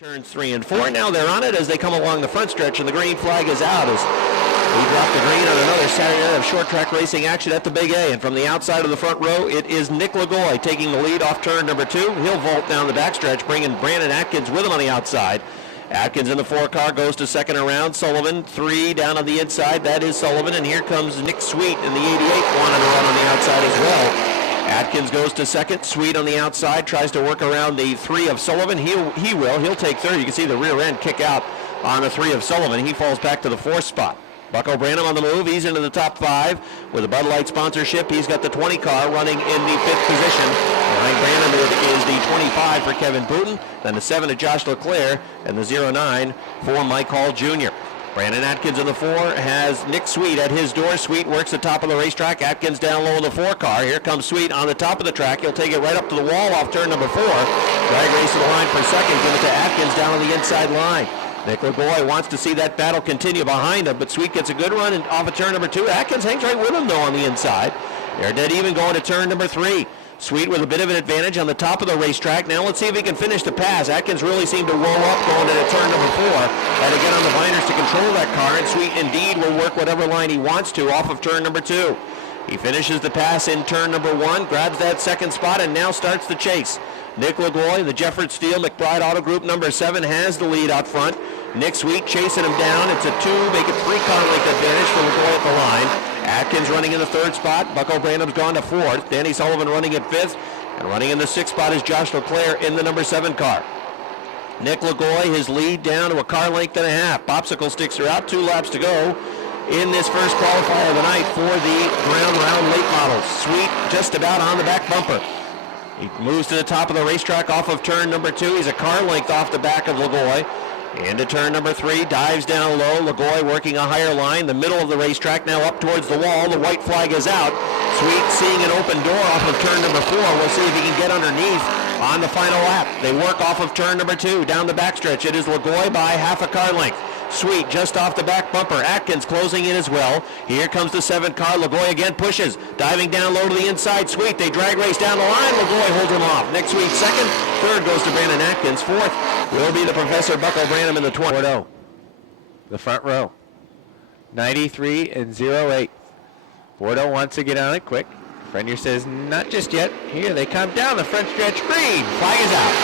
Turns 3 and 4. Now they're on it as they come along the front stretch, and the green flag is out as we drop the green on another Saturday night of short track racing action at the Big A. And from the outside of the front row, it is Nick Lagoy taking the lead off turn number 2. He'll vault down the backstretch, bringing Brandon Atkins with him on the outside. Atkins in the 4 car goes to second around. Sullivan 3 down on the inside. That is Sullivan, and here comes Nick Sweet in the 88, wanting to run on the outside as well. Atkins goes to second. Sweet on the outside tries to work around the 3 of Sullivan. He'll take third. You can see the rear end kick out on the 3 of Sullivan. He falls back to the 4th spot. Bucko Branham on the move. He's into the top 5 with a Bud Light sponsorship. He's got the 20 car running in the 5th position. Behind Branham is the 25 for Kevin Booten, then the 7 of Josh Leclerc, and the 09 for Mike Hall Jr. Brandon Atkins in the 4 has Nick Sweet at his door. Sweet works the top of the racetrack. Atkins down low in the 4 car. Here comes Sweet on the top of the track. He'll take it right up to the wall off turn number 4. Drag race to the line for second. Give it to Atkins down on the inside line. Nick Lagoy wants to see that battle continue behind him, but Sweet gets a good run off of turn number 2. Atkins hangs right with him, though, on the inside. They're dead even going to turn number 3. Sweet with a bit of an advantage on the top of the racetrack. Now let's see if he can finish the pass. Atkins really seemed to roll up going into turn number 4. Had to get on the binders to control that car, and Sweet indeed will work whatever line he wants to off of turn number 2. He finishes the pass in turn number 1, grabs that second spot, and now starts the chase. Nick Lagoy, the Jefford Steel McBride Auto Group number 7, has the lead out front. Nick Sweet chasing him down. It's a 2, make it 3 car length advantage for Lagoy at the line. Atkins running in the 3rd spot. Bucko Branham's gone to 4th. Danny Sullivan running at 5th. And running in the 6th spot is Josh Leclerc in the number 7 car. Nick Lagoy, his lead down to a car length and a half. Popsicle sticks are out, 2 laps to go in this first qualifier of the night for the ground round late models. Sweet just about on the back bumper. He moves to the top of the racetrack off of turn number 2. He's a car length off the back of Lagoy. Into turn number 3, dives down low. Lagoy working a higher line. The middle of the racetrack now up towards the wall. The white flag is out. Sweet seeing an open door off of turn number 4. We'll see if he can get underneath on the final lap. They work off of turn number 2 down the backstretch. It is Lagoy by half a car length. Sweet just off the back bumper. Atkins closing in as well. Here comes the 7 car. Lagoy again pushes. Diving down low to the inside. Sweet. They drag race down the line. Lagoy holds him off. Nick Sweet second. Third goes to Brandon Atkins. 4th will be the Professor Bucko Branham in the 20. Bordeaux. The front row. 93 and 08. Bordeaux wants to get on it quick. Frenier says not just yet. Here they come down the front stretch. Green. Flag is out.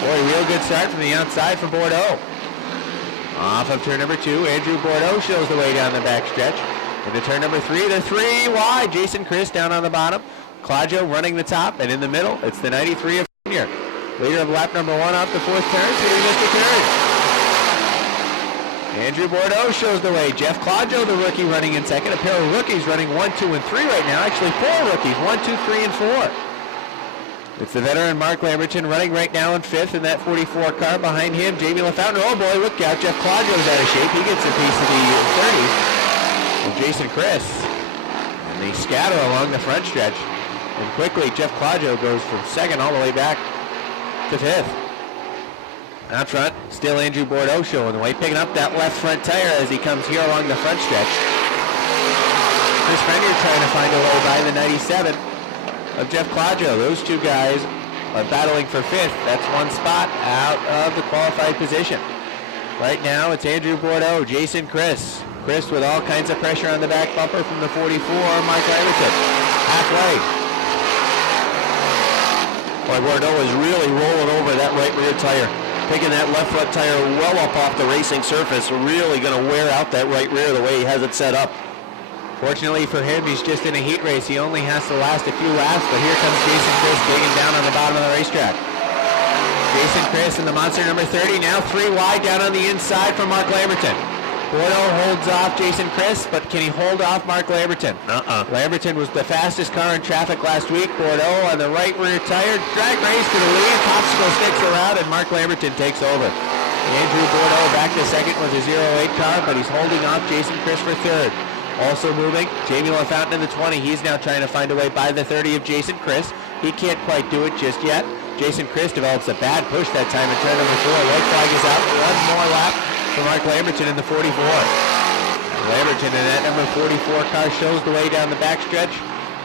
Boy, real good start from the outside for Bordeaux. Off of turn number 2, Andrew Bordeaux shows the way down the backstretch. Into turn number 3, the 3 wide. Jason Chris down on the bottom. Claudio running the top, and in the middle, it's the 93 of Frenier. Leader of lap number 1 off the 4th turn, hitting Mr. Turn. Andrew Bordeaux shows the way. Jeff Claudio, the rookie, running in second. A pair of rookies running 1, 2, and 3 right now. Actually, 4 rookies, 1, 2, 3, and 4. It's the veteran Mark Lamberton running right now in 5th in that 44 car. Behind him, Jamie LaFountain. Oh boy, look out. Jeff Claudio's out of shape. He gets a piece of the 30s. And Jason Chris. And they scatter along the front stretch. And quickly, Jeff Claudio goes from 2nd all the way back to 5th. Out front, still Andrew Bordeaux showing the way. Picking up that left front tire as he comes here along the front stretch. Chris Frenier trying to find a way by the 97. Of Jeff Claudio. Those 2 guys are battling for 5th. That's 1 spot out of the qualified position. Right now it's Andrew Bordeaux, Jason Chris. Chris with all kinds of pressure on the back bumper from the 44, Mike Lamberton. Halfway. Boy, Bordeaux is really rolling over that right rear tire. Picking that left front tire well up off the racing surface. Really going to wear out that right rear the way he has it set up. Fortunately for him, he's just in a heat race. He only has to last a few laps, but here comes Jason Chris digging down on the bottom of the racetrack. Jason Chris in the monster number 30, now 3 wide down on the inside from Mark Lamberton. Bordeaux holds off Jason Chris, but can he hold off Mark Lamberton? Lamberton was the fastest car in traffic last week. Bordeaux on the right rear tire, drag race to the lead, popsicle sticks around, and Mark Lamberton takes over. Andrew Bordeaux back to second with a 08 car, but he's holding off Jason Chris for 3rd. Also moving, Jamie LaFountain in the 20. He's now trying to find a way by the 30 of Jason Chris. He can't quite do it just yet. Jason Chris develops a bad push that time in turn number 4. White flag is out. 1 more lap for Mark Lamberton in the 44. Lamberton in that number 44 car shows the way down the backstretch.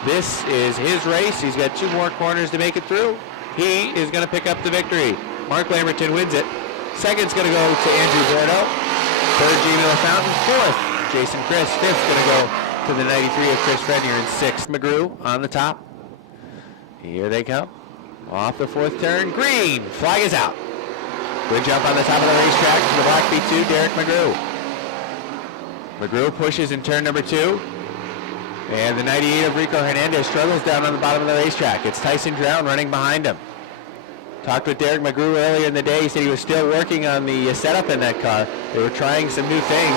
This is his race. He's got 2 more corners to make it through. He is going to pick up the victory. Mark Lamberton wins it. Second's going to go to Andrew Bordeaux. Third, Jamie LaFountain. Fourth, Jason Chris. Fifth going to go to the 93 of Chris Rednier. And sixth, McGrew on the top. Here they come. Off the fourth turn. Green. Flag is out. Good jump on the top of the racetrack to the block B2, Derek McGrew. McGrew pushes in turn number 2. And the 98 of Rico Hernandez struggles down on the bottom of the racetrack. It's Tyson Drown running behind him. Talked with Derek McGrew earlier in the day. He said he was still working on the setup in that car. They were trying some new things.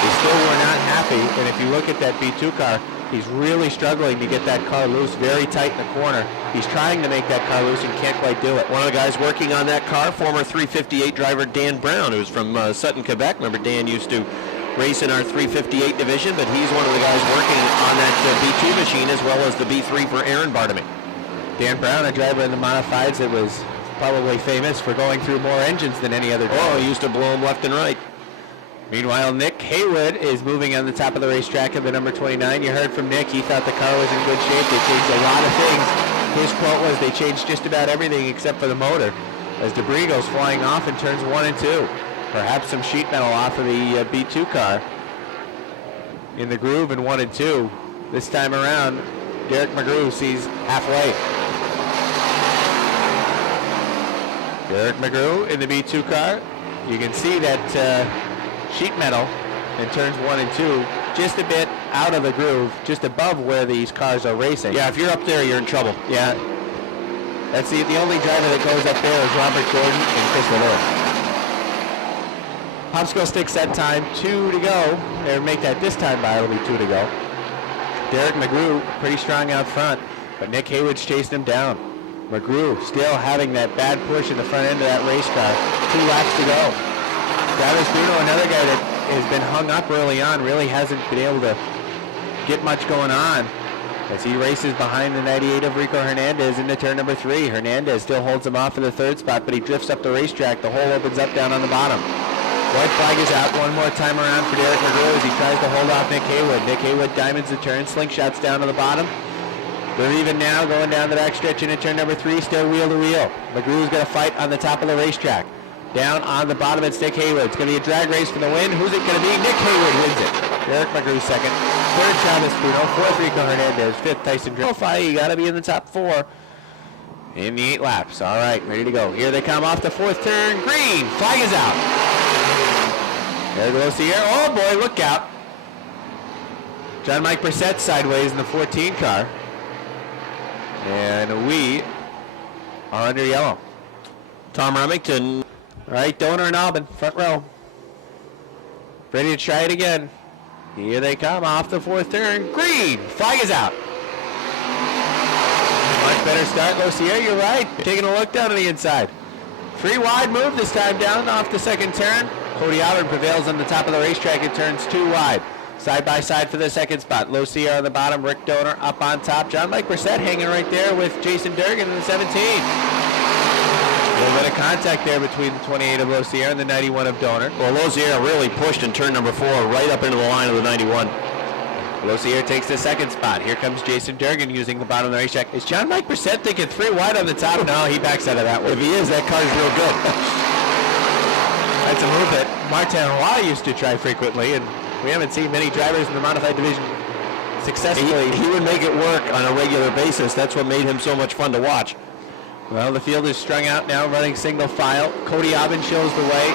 They still were not happy. And if you look at that B2 car, he's really struggling to get that car loose, very tight in the corner. He's trying to make that car loose and can't quite do it. One of the guys working on that car, former 358 driver Dan Brown, who's from Sutton, Quebec. Remember, Dan used to race in our 358 division, but he's one of the guys working on that B2 machine as well as the B3 for Aaron Bartamy. Dan Brown, a driver in the modifieds that was probably famous for going through more engines than any other driver. Oh, he used to blow them left and right. Meanwhile, Nick Haywood is moving on the top of the racetrack in the number 29. You heard from Nick. He thought the car was in good shape. They changed a lot of things. His quote was they changed just about everything except for the motor as debris goes flying off in turns 1 and 2. Perhaps some sheet metal off of the B2 car in the groove in 1 and 2. This time around, Derek McGrew sees halfway. Derek McGrew in the B2 car. You can see that sheet metal in turns 1 and 2 just a bit out of the groove, just above where these cars are racing. Yeah, if you're up there, you're in trouble. Yeah. That's the only driver that goes up there is Robert Gordon and Chris Lillard. Popsicle sticks that time, 2 to go. They'll make that this time by, it'll be 2 to go. Derek McGrew pretty strong out front, but Nick Haywood's chasing him down. McGrew still having that bad push in the front end of that race car. 2 laps to go. Travis Bruno, another guy that has been hung up early on, really hasn't been able to get much going on as he races behind the 98 of Rico Hernandez into turn number 3. Hernandez still holds him off in the 3rd spot, but he drifts up the racetrack. The hole opens up down on the bottom. White flag is out one more time around for Derek McGrew as he tries to hold off Nick Haywood. Nick Haywood diamonds the turn, slingshots down to the bottom. They're even now going down the back stretch into turn number 3, still wheel to wheel. McGrew's going to fight on the top of the racetrack. Down on the bottom, it's Nick Haywood. It's going to be a drag race for the win. Who's it going to be? Nick Haywood wins it. Derek McGrew second. Third, Travis Bruno. Fourth, Rico Hernandez. Fifth, Tyson Drill. You got to be in the top 4 in the 8 laps. All right, ready to go. Here they come off the 4th turn. Green. Flag is out. There goes the air. Oh, boy, look out. John Mike Brissett sideways in the 14 car. And we are under yellow. Tom Remington. All right, Donor and Albin, front row. Ready to try it again. Here they come off the 4th turn. Green. Flag is out. Much better start, Losier. You're right. Taking a look down to the inside. 3 wide move this time down off the 2nd turn. Cody Auburn prevails on the top of the racetrack and turns 2 wide. Side by side for the 2nd spot. Losier on the bottom. Rick Donor up on top. John Mike Brissett hanging right there with Jason Durgan in the 17. A little bit of contact there between the 28 of Losier and the 91 of Donor. Well, Losier really pushed in turn number 4 right up into the line of the 91. Losier takes the 2nd spot. Here comes Jason Durgan using the bottom of the racetrack. Is John Mike Brissett thinking 3 wide on the top? No, he backs out of that one. If he is, that car's real good. That's a move that Martin Roy used to try frequently, and we haven't seen many drivers in the modified division successfully. He would make it work on a regular basis. That's what made him so much fun to watch. Well, the field is strung out now, running single file. Cody Aubin shows the way.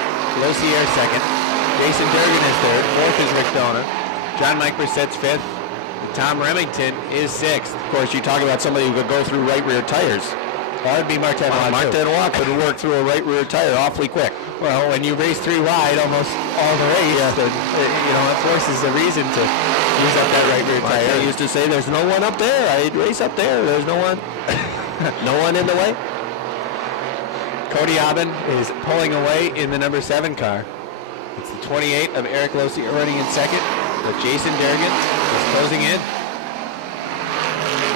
Losier second. Jason Durgan is third. Fourth is Rick Donor. John Mike Brissett's fifth. And Tom Remington is sixth. Of course, you talk about somebody who could go through right rear tires. That would be Martin Watt. Martin Watt could work through a right rear tire awfully quick. Well, when you race 3 wide almost all the race, it forces a reason to use up that right rear tire. I used to say, there's no one up there. I'd race up there. There's no one. No one in the way. Cody Aubin is pulling away in the number 7 car. It's the 28 of Eric Losier running in second, but Jason Durgan is closing in.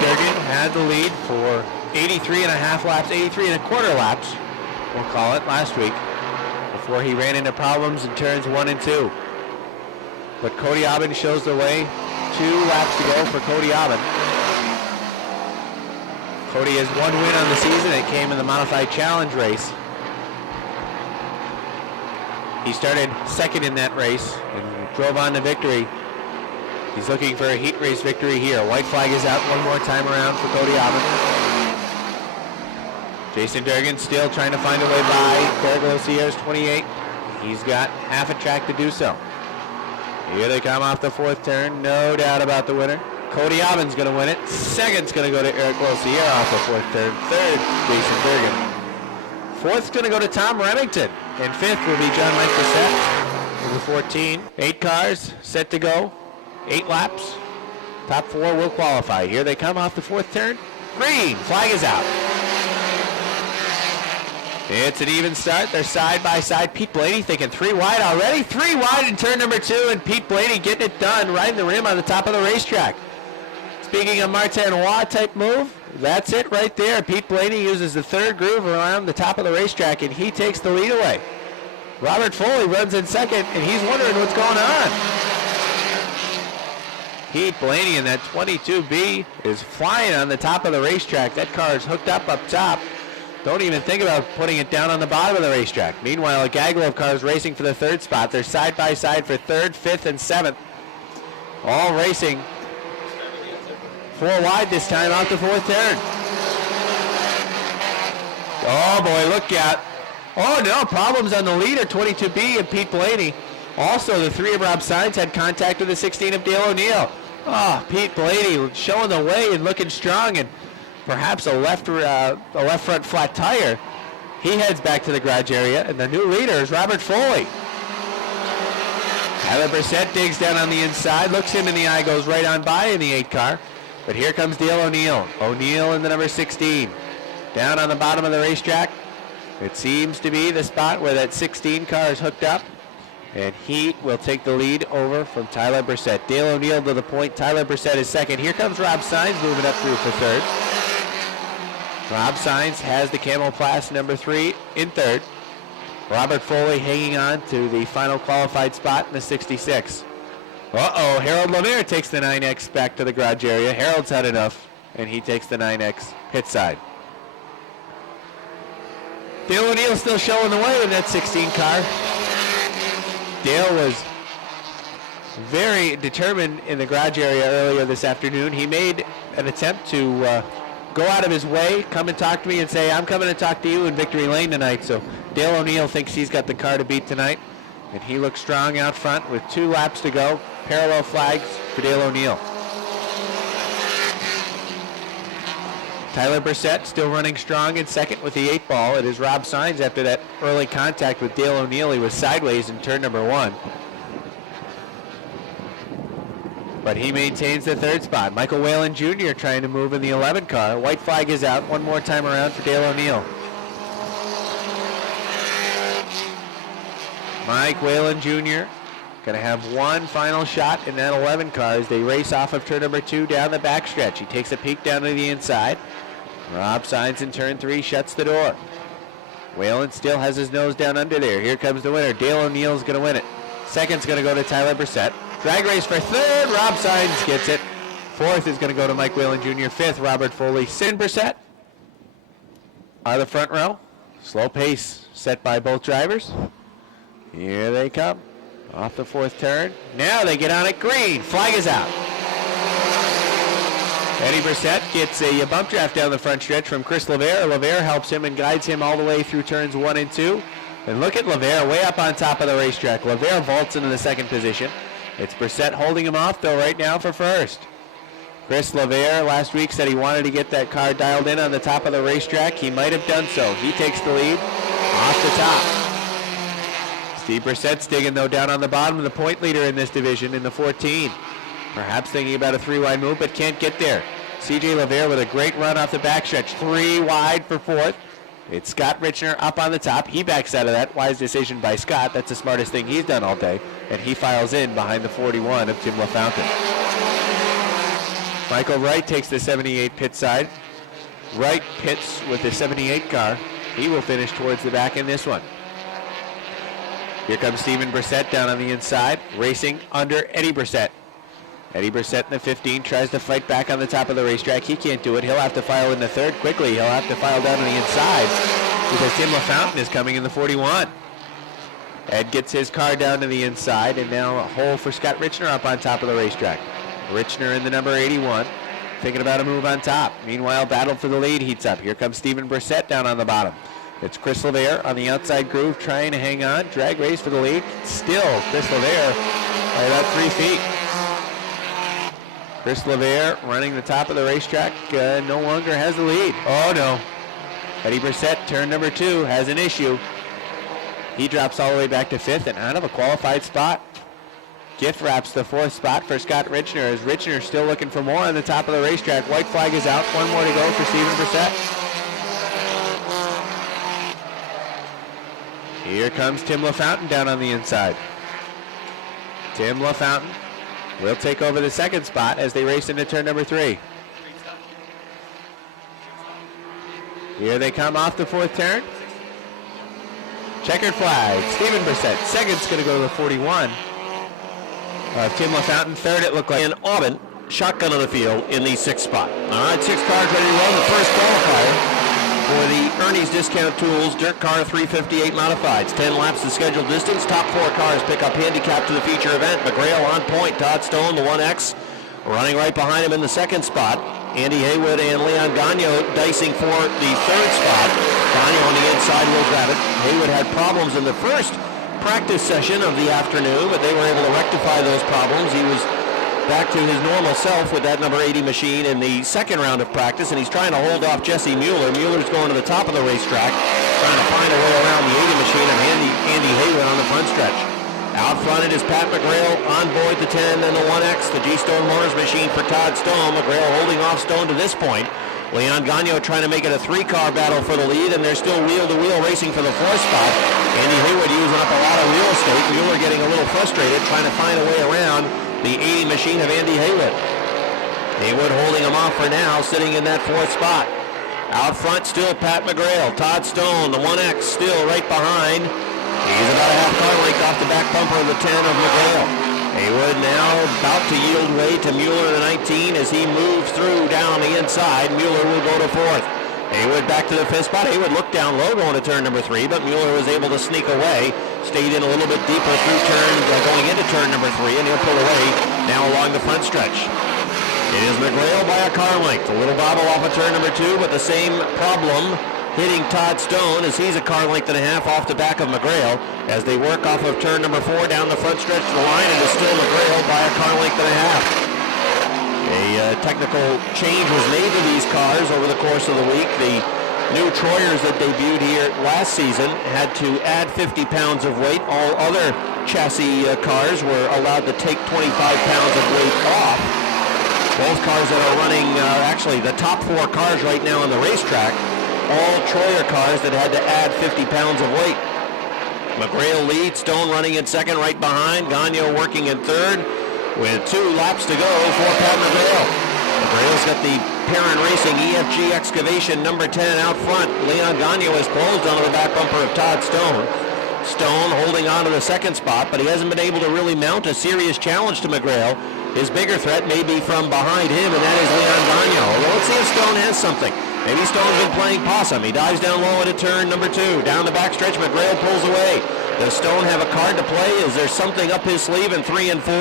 Durgan had the lead for 83 and a half laps, 83 and a quarter laps, we'll call it, last week, before he ran into problems in turns 1 and 2. But Cody Aubin shows the way. 2 laps to go for Cody Aubin. Cody has 1 win on the season. It came in the Modified Challenge race He started second in that race and drove on to victory. He's looking for a heat race victory here. White flag is out one more time around for Cody Aubin. Jason Durgan still trying to find a way by Derek Losier's 28. He's got half a track to do so. Here they come off the fourth turn. No doubt about the winner. Cody Aubin's going to win it. Second's going to go to Eric Losier off the fourth turn. Third, Jason Durgan. Fourth's going to go to Tom Remington. And fifth will be John Mike Brissett. Number 14. 8 cars set to go. 8 laps. Top 4 will qualify. Here they come off the fourth turn. Green. Flag is out. It's an even start. They're side by side. Pete Blaney thinking 3 wide already. 3 wide in turn number 2, and Pete Blaney getting it done right in the rim on the top of the racetrack. Speaking of Martin Roy type move, that's it right there. Pete Blaney uses the third groove around the top of the racetrack, and he takes the lead away. Robert Foley runs in second, and he's wondering what's going on. Pete Blaney in that 22B is flying on the top of the racetrack. That car is hooked up top. Don't even think about putting it down on the bottom of the racetrack. Meanwhile, a gaggle of cars racing for the third spot. They're side by side for third, fifth, and seventh. All racing 4 wide this time out the fourth turn. Oh boy, look out. Oh no, problems on the leader, 22B and Pete Blaney. Also, the 3 of Rob Sainz had contact with the 16 of Dale O'Neill. Oh, Pete Blaney showing the way and looking strong, and perhaps a left front flat tire. He heads back to the garage area, and the new leader is Robert Foley. Tyler Brissett digs down on the inside, looks him in the eye, goes right on by in the 8 car. But here comes Dale O'Neill. O'Neill in the number 16. Down on the bottom of the racetrack. It seems to be the spot where that 16 car is hooked up. And he will take the lead over from Tyler Brissett. Dale O'Neill to the point. Tyler Brissett is second. Here comes Rob Sainz moving up through for third. Rob Sainz has the Camoplast number 3 in third. Robert Foley hanging on to the final qualified spot in the 66. Uh-oh, Harold Lemaire takes the 9X back to the garage area. Harold's had enough, and he takes the 9X pit side. Dale O'Neill still showing the way in that 16 car. Dale was very determined in the garage area earlier this afternoon. He made an attempt to go out of his way, come and talk to me and say, I'm coming to talk to you in Victory Lane tonight. So Dale O'Neill thinks he's got the car to beat tonight. And he looks strong out front with 2 laps to go. Parallel flags for Dale O'Neill. Tyler Brissett still running strong in second with the 8 ball. It is Rob Sainz after that early contact with Dale O'Neill. He was sideways in turn number 1. But he maintains the third spot. Michael Whalen Jr. trying to move in the 11 car. White flag is out one more time around for Dale O'Neill. Mike Whalen Jr. going to have one final shot in that 11 car as they race off of turn number 2 down the backstretch. He takes a peek down to the inside. Rob Sainz in turn 3 shuts the door. Whalen still has his nose down under there. Here comes the winner. Dale O'Neill's going to win it. Second's going to go to Tyler Brissett. Drag race for third. Rob Sainz gets it. Fourth is going to go to Mike Whalen Jr. Fifth, Robert Foley. Sin Brissett out of the front row. Slow pace set by both drivers. Here they come. Off the fourth turn. Now they get on it. Green. Flag is out. Eddie Brissett gets a bump draft down the front stretch from Chris LeVere. LeVere helps him and guides him all the way through turns 1 and 2. And look at LeVere way up on top of the racetrack. LeVere vaults into the second position. It's Brissett holding him off, though, right now for first. Chris LeVere last week said he wanted to get that car dialed in on the top of the racetrack. He might have done so. He takes the lead off the top. Steve Brissett's digging, though, down on the bottom of the point leader in this division in the 14. Perhaps thinking about a 3-wide move, but can't get there. C.J. LeVere with a great run off the backstretch. 3 wide for fourth. It's Scott Richner up on the top. He backs out of that. Wise decision by Scott. That's the smartest thing he's done all day. And he files in behind the 41 of Tim LaFountain. Michael Wright takes the 78 pit side. Wright pits with the 78 car. He will finish towards the back in this one. Here comes Steven Brissett down on the inside, racing under Eddie Brissett. Eddie Brissett in the 15 tries to fight back on the top of the racetrack. He can't do it. He'll have to file in the third quickly. He'll have to file down on the inside because Tim LaFountain is coming in the 41. Ed gets his car down to the inside, and now a hole for Scott Richner up on top of the racetrack. Richner in the number 81, thinking about a move on top. Meanwhile, battle for the lead heats up. Here comes Steven Brissett down on the bottom. It's Chris LeVere on the outside groove trying to hang on. Drag race for the lead. Still Chris LeVere by about 3 feet. Chris LeVere running the top of the racetrack no longer has the lead. Oh no. Eddie Brissett, turn number 2, has an issue. He drops all the way back to 5th and out of a qualified spot. Gift wraps the 4th spot for Scott Richner as Richner still looking for more on the top of the racetrack. White flag is out. 1 more to go for Steven Brissett. Here comes Tim LaFountain down on the inside. Tim LaFountain will take over the 2nd spot as they race into turn number 3. Here they come off the 4th turn. Checkered flag. Steven Brissett. 2nd's going to go to the 41. Tim LaFountain. 3rd it looked like. And Aubin, shotgun on the field in the 6th spot. All right, 6 cars ready to run. The first qualifier for the Ernie's Discount Tools Dirt Car 358 Modifieds. 10 laps the scheduled distance. Top 4 cars pick up handicap to the feature event. McGrail on point. Todd Stone, the 1X, running right behind him in the 2nd spot. Andy Haywood and Leon Gagnon dicing for the 3rd spot. Gagnon on the inside will grab it. Haywood had problems in the first practice session of the afternoon, but they were able to rectify those problems. He was back to his normal self with that number 80 machine in the 2nd round of practice, and he's trying to hold off Jesse Mueller. Mueller's going to the top of the racetrack, trying to find a way around the 80 machine of Andy Haywood on the front stretch. Out front it is Pat McGrail, on board the 10 and the 1X, the G-Stone Motors machine for Todd Stone. McGrail holding off Stone to this point. Leon Gagnon trying to make it a 3-car battle for the lead, and they're still wheel-to-wheel racing for the 4th spot. Andy Haywood using up a lot of real estate. Mueller getting a little frustrated, trying to find a way around the 80 machine of Andy Haywood. Haywood holding him off for now, sitting in that 4th spot. Out front still Pat McGrail. Todd Stone, the 1X, still right behind. He's about a half car length off the back bumper of the 10 of McGrail. Haywood now about to yield way to Mueller, the 19, as he moves through down on the inside. Mueller will go to 4th. Haywood back to the 5th spot. Haywood looked down low going to turn number 3, but Mueller was able to sneak away. Stayed in a little bit deeper through going into turn number 3, and he'll pull away now along the front stretch. It is McGrail by a car length. A little bobble off of turn number 2, but the same problem hitting Todd Stone as he's a car length and a half off the back of McGrail as they work off of turn number 4 down the front stretch of the line, and it's still McGrail by a car length and a half. A technical change was made to these cars over the course of the week. The new Troyers that debuted here last season had to add 50 pounds of weight. All other chassis cars were allowed to take 25 pounds of weight off. Both cars that are running, actually the top 4 cars right now on the racetrack, all Troyer cars that had to add 50 pounds of weight. McGrail leads, Stone running in 2nd right behind, Gagnon working in 3rd with 2 laps to go for Pat McGrail. McGrail's got the Perrin Racing EFG Excavation number 10 out front. Leon Gagnon is closed onto the back bumper of Todd Stone. Stone holding on to the 2nd spot, but he hasn't been able to really mount a serious challenge to McGrail. His bigger threat may be from behind him, and that is Leon Gagnon. Well, let's see if Stone has something. Maybe Stone's been playing possum. He dives down low into turn number 2. Down the backstretch, McGrail pulls away. Does Stone have a card to play? Is there something up his sleeve in 3 and 4?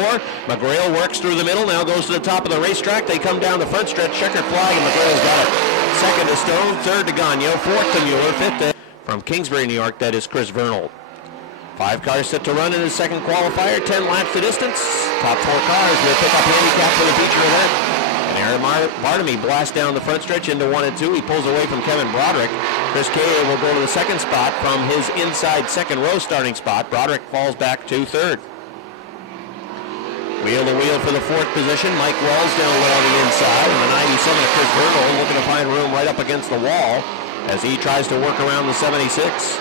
McGrail works through the middle, now goes to the top of the racetrack. They come down the front stretch, checkered flag, and McGrail's got it. 2nd to Stone, 3rd to Gagnon, 4th to Mueller, 5th to... From Kingsbury, New York, that is Chris Vernal. 5 cars set to run in the 2nd qualifier, 10 laps to distance. Top 4 cars will pick up handicap for the feature event. And Aaron Bartamy blasts down the front stretch into 1 and 2. He pulls away from Kevin Broderick. Chris Kaye will go to the 2nd spot from his inside 2nd row starting spot. Broderick falls back to 3rd. Wheel to wheel for the 4th position. Mike Wells down low on the inside. And the 97 of Chris Vernal looking to find room right up against the wall as he tries to work around the 76.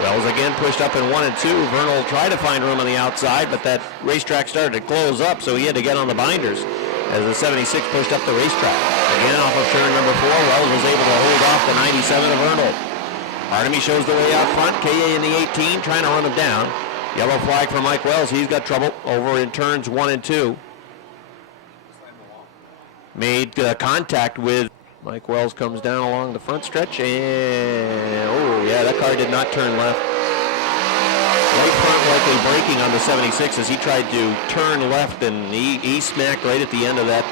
Wells again pushed up in 1 and 2. Vernal tried to find room on the outside, but that racetrack started to close up, so he had to get on the binders as the 76 pushed up the racetrack. Again, off of turn number 4, Wells was able to hold off the 97 of Vernal. Bartamy shows the way out front. KA in the 18 trying to run him down. Yellow flag for Mike Wells. He's got trouble over in turns 1 and 2. Made contact with Mike Wells, comes down along the front stretch, and oh yeah, that car did not turn left. Right front not likely braking on the 76 as he tried to turn left, and he smacked right at the end of that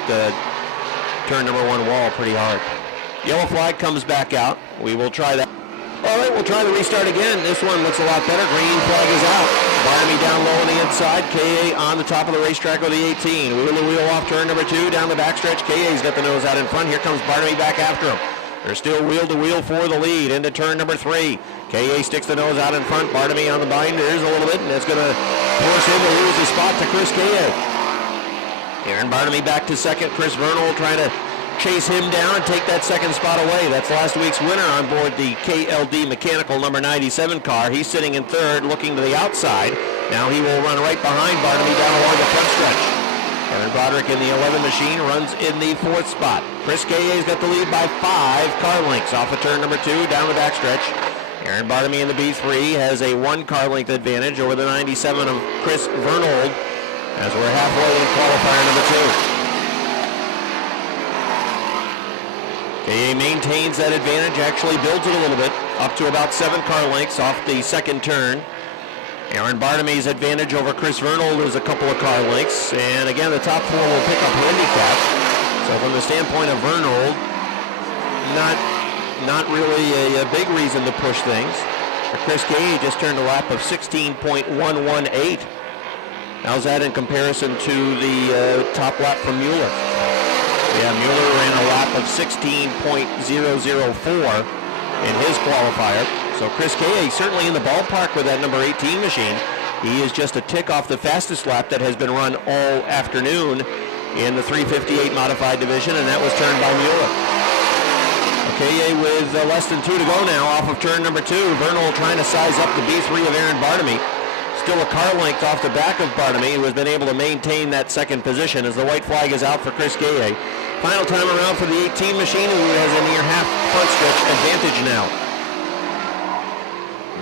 turn number 1 wall pretty hard. Yellow flag comes back out. We will try that. All right, we'll try the restart again. This one looks a lot better. Green flag is out. Barnaby down low on the inside. KA on the top of the racetrack with the 18. Wheel to wheel off turn number 2 down the backstretch. KA's got the nose out in front. Here comes Barnaby back after him. They're still wheel to wheel for the lead into turn number 3. KA sticks the nose out in front. Barnaby on the binders a little bit, and it's going to force him to lose the spot to Chris KA. Aaron Barnaby back to second. Chris Vernal trying to chase him down and take that second spot away. That's last week's winner on board the KLD Mechanical number 97 car. He's sitting in third, looking to the outside. Now he will run right behind Barnaby down along the front stretch. Kevin Broderick in the 11 machine runs in the 4th spot. Chris KA's got the lead by 5 car lengths off of turn number 2 down the backstretch. Aaron Barnaby in the B3 has a 1 car length advantage over the 97 of Chris Vernold as we're halfway in qualifier number 2. KA maintains that advantage, actually builds it a little bit, up to about 7 car lengths off the second turn. Aaron Barnaby's advantage over Chris Vernold is a couple of car lengths, and again, the top 4 will pick up handicap. So from the standpoint of Vernold, not really a big reason to push things. But Chris KA just turned a lap of 16.118. How's that in comparison to the top lap from Mueller? Yeah, Mueller ran a lap of 16.004 in his qualifier. So Chris KA certainly in the ballpark with that number 18 machine. He is just a tick off the fastest lap that has been run all afternoon in the 358 modified division, and that was turned by Mueller. KA with less than 2 to go now off of turn number 2. Vernal trying to size up the B3 of Aaron Barnaby. Still a car length off the back of Barnaby, who has been able to maintain that second position as the white flag is out for Chris KA. Final time around for the 18 machine, who has a near half front stretch advantage now.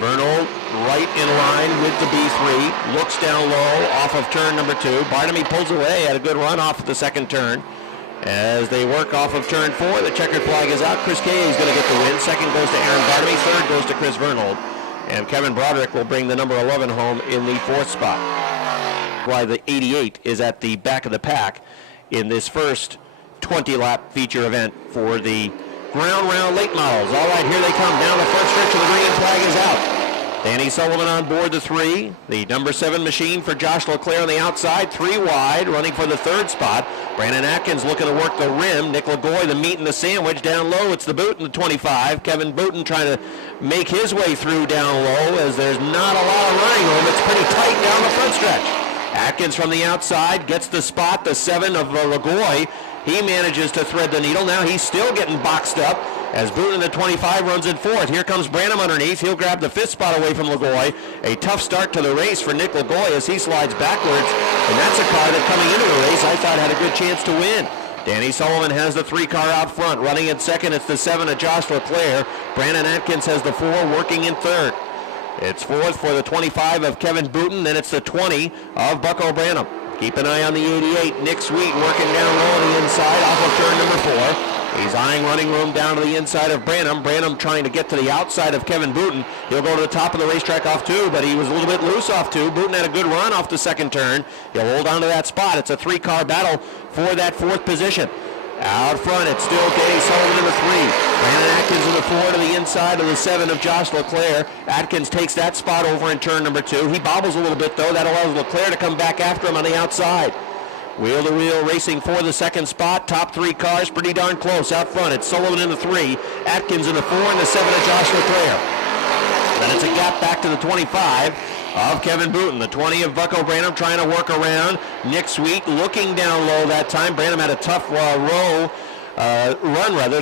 Vernal right in line with the B3, looks down low off of turn number 2. Barnaby pulls away, had a good run off the second turn. As they work off of turn 4, the checkered flag is out. Chris KA is going to get the win. Second goes to Aaron Barnaby, third goes to Chris Vernal. And Kevin Broderick will bring the number 11 home in the 4th spot. Why the 88 is at the back of the pack in this first 20-lap feature event for the ground round late models. All right, here they come down the front stretch, and the green flag is out. Danny Sullivan on board the 3. The number 7 machine for Josh Leclerc on the outside, 3 wide, running for the 3rd spot. Brandon Atkins looking to work the rim. Nick Lagoy, the meat and the sandwich. Down low, it's the boot in the 25. Kevin Booten trying to make his way through down low as there's not a lot of running room. It's pretty tight down the front stretch. Atkins from the outside gets the spot, the 7 of Lagoy. He manages to thread the needle. Now he's still getting boxed up as Boone in the 25 runs in 4th. Here comes Branham underneath. He'll grab the 5th spot away from Lagoy. A tough start to the race for Nick Lagoy as he slides backwards. And that's a car that coming into the race I thought had a good chance to win. Danny Sullivan has the 3 car out front. Running in 2nd, it's the 7 of Josh Leclerc. Brandon Atkins has the 4 working in 3rd. It's 4th for the 25 of Kevin Booten. Then it's the 20 of Bucko Branham. Keep an eye on the 88. Nick Sweet working down low on the inside off of turn number 4. He's eyeing running room down to the inside of Branham. Branham trying to get to the outside of Kevin Booten. He'll go to the top of the racetrack off 2, but he was a little bit loose off 2. Booten had a good run off the second turn. He'll hold on to that spot. It's a 3-car battle for that 4th position. Out front, it's still Danny Sullivan in the 3. Brandon Atkins in the 4 to the inside of the 7 of Josh Leclerc. Atkins takes that spot over in turn number 2. He bobbles a little bit, though. That allows Leclerc to come back after him on the outside. Wheel-to-wheel racing for the 2nd spot. Top 3 cars pretty darn close out front. It's Sullivan in the 3, Atkins in the 4, and the 7 of Josh Leclerc. Then it's a gap back to the 25 of Kevin Booten. The 20 of Bucko Branham trying to work around. Nick Sweet looking down low that time. Branham had a tough run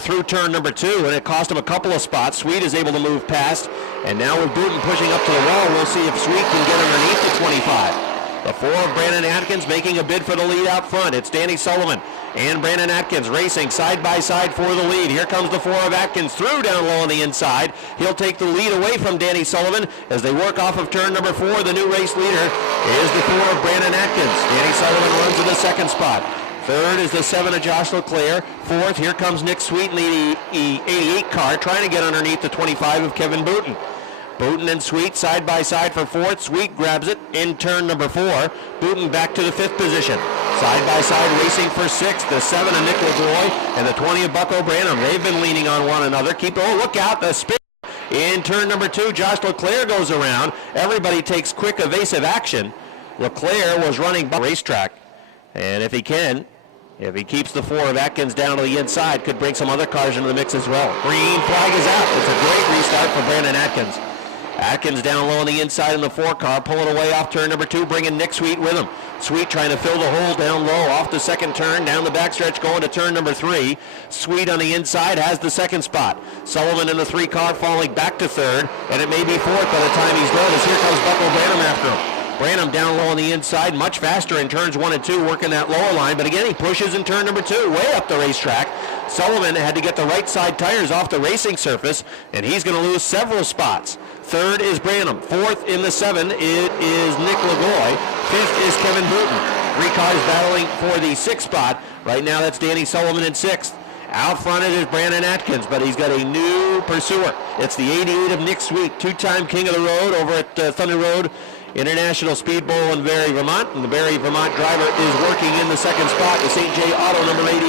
through turn number 2, and it cost him a couple of spots. Sweet is able to move past, and now with Booten pushing up to the wall, we'll see if Sweet can get underneath the 25. The 4 of Brandon Atkins making a bid for the lead out front. It's Danny Sullivan and Brandon Atkins racing side by side for the lead. Here comes the 4 of Atkins through down low on the inside. He'll take the lead away from Danny Sullivan as they work off of turn number 4. The new race leader is the 4 of Brandon Atkins. Danny Sullivan runs in the 2nd spot. 3rd is the 7 of Josh Leclerc. 4th, here comes Nick Sweet in the 88 car trying to get underneath the 25 of Kevin Booten. Booten and Sweet side by side for fourth. Sweet grabs it in turn number 4. Booten back to the 5th position. Side by side racing for 6th. The 7 of Nick LaGroy and the 20 of Bucko Branham. They've been leaning on one another. Look out, the spin. In turn number 2, Josh LeClaire goes around. Everybody takes quick evasive action. LeClaire was running by the racetrack. And if he keeps the 4 of Atkins down to the inside, could bring some other cars into the mix as well. Green flag is out. It's a great restart for Brandon Atkins. Atkins down low on the inside in the 4 car, pulling away off turn number 2, bringing Nick Sweet with him. Sweet trying to fill the hole down low off the second turn, down the backstretch going to turn number 3. Sweet on the inside has the second spot. Sullivan in the 3 car falling back to 3rd, and it may be 4th by the time he's done, as here comes Bucko Branham after him. Branham down low on the inside, much faster in turns 1 and 2, working that lower line, but again he pushes in turn number 2, way up the racetrack. Sullivan had to get the right side tires off the racing surface, and he's going to lose several spots. 3rd is Branham. 4th in the 7, it is Nick LaGroy. 5th is Kevin Booten. 3 cars battling for the 6th spot. Right now that's Danny Sullivan in 6th. Out front it is Brandon Atkins, but he's got a new pursuer. It's the 88 of Nick Sweet, 2-time king of the road over at Thunder Road International Speed Bowl in Barrie, Vermont. And the Barrie, Vermont driver is working in the 2nd spot, the St. J Auto number 88.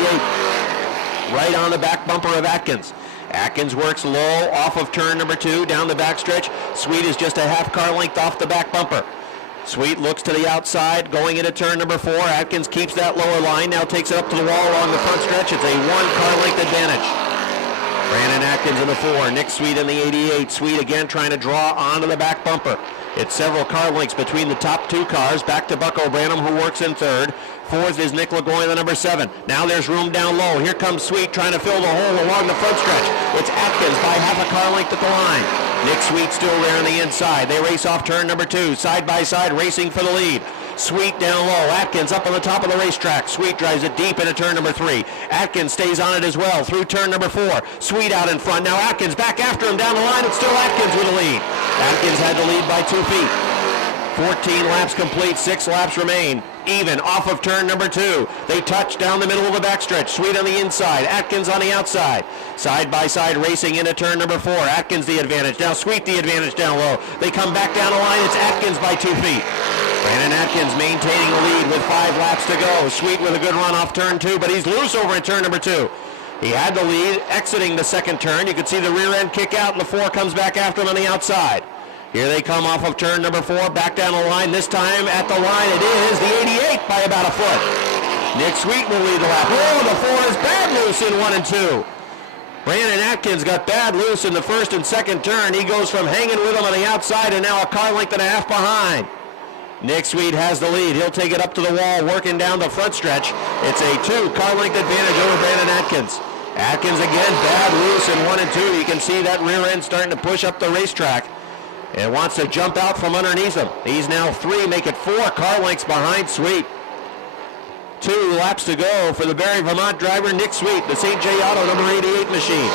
Right on the back bumper of Atkins. Atkins works low off of turn number 2 down the backstretch. Sweet is just a half car length off the back bumper. Sweet looks to the outside going into turn number 4. Atkins keeps that lower line, now takes it up to the wall along the front stretch. It's a 1 car length advantage. Brandon Atkins in the 4, Nick Sweet in the 88. Sweet again trying to draw onto the back bumper. It's several car lengths between the top 2 cars. Back to Bucko Branham, who works in 3rd. 4th is Nick LaGroy, the number 7. Now there's room down low. Here comes Sweet trying to fill the hole along the front stretch. It's Atkins by half a car length at the line. Nick Sweet still there on the inside. They race off turn number 2, side by side racing for the lead. Sweet down low. Atkins up on the top of the racetrack. Sweet drives it deep into turn number 3. Atkins stays on it as well through turn number 4. Sweet out in front. Now Atkins back after him down the line. It's still Atkins with the lead. Atkins had the lead by 2 feet. 14 laps complete. 6 laps remain. Even off of turn number 2. They touch down the middle of the backstretch. Sweet on the inside. Atkins on the outside. Side by side racing into turn number 4. Atkins the advantage. Now Sweet the advantage down low. They come back down the line. It's Atkins by 2 feet. Brandon Atkins maintaining the lead with 5 laps to go. Sweet with a good run off turn 2, but he's loose over at turn number 2. He had the lead exiting the 2nd turn. You can see the rear end kick out, and the 4 comes back after him on the outside. Here they come off of turn number 4, back down the line. This time at the line it is the 88 by about a foot. Nick Sweet will lead the lap. Oh, the 4 is bad loose in 1 and 2. Brandon Atkins got bad loose in the 1st and 2nd turn. He goes from hanging with him on the outside and now a car length and a half behind. Nick Sweet has the lead. He'll take it up to the wall, working down the front stretch. It's a 2 car length advantage over Brandon Atkins. Atkins again bad loose in 1 and 2. You can see that rear end starting to push up the racetrack. And wants to jump out from underneath him. He's now 3, make it 4 car lengths behind Sweet. 2 laps to go for the Barrie, Vermont driver, Nick Sweet, the St. J Auto number 88 machine.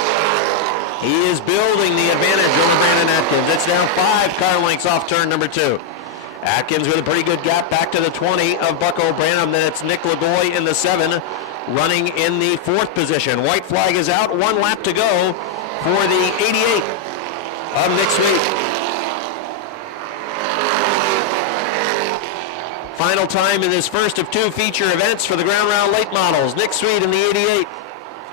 He is building the advantage over Brandon Atkins. It's now 5 car lengths off turn number 2. Atkins with a pretty good gap back to the 20 of Bucko Branham. Then it's Nick LaGroy in the 7, running in the 4th position. White flag is out, 1 lap to go for the 88 of Nick Sweet. Final time in this first of 2 feature events for the Ground Round Late Models. Nick Sweet in the 88.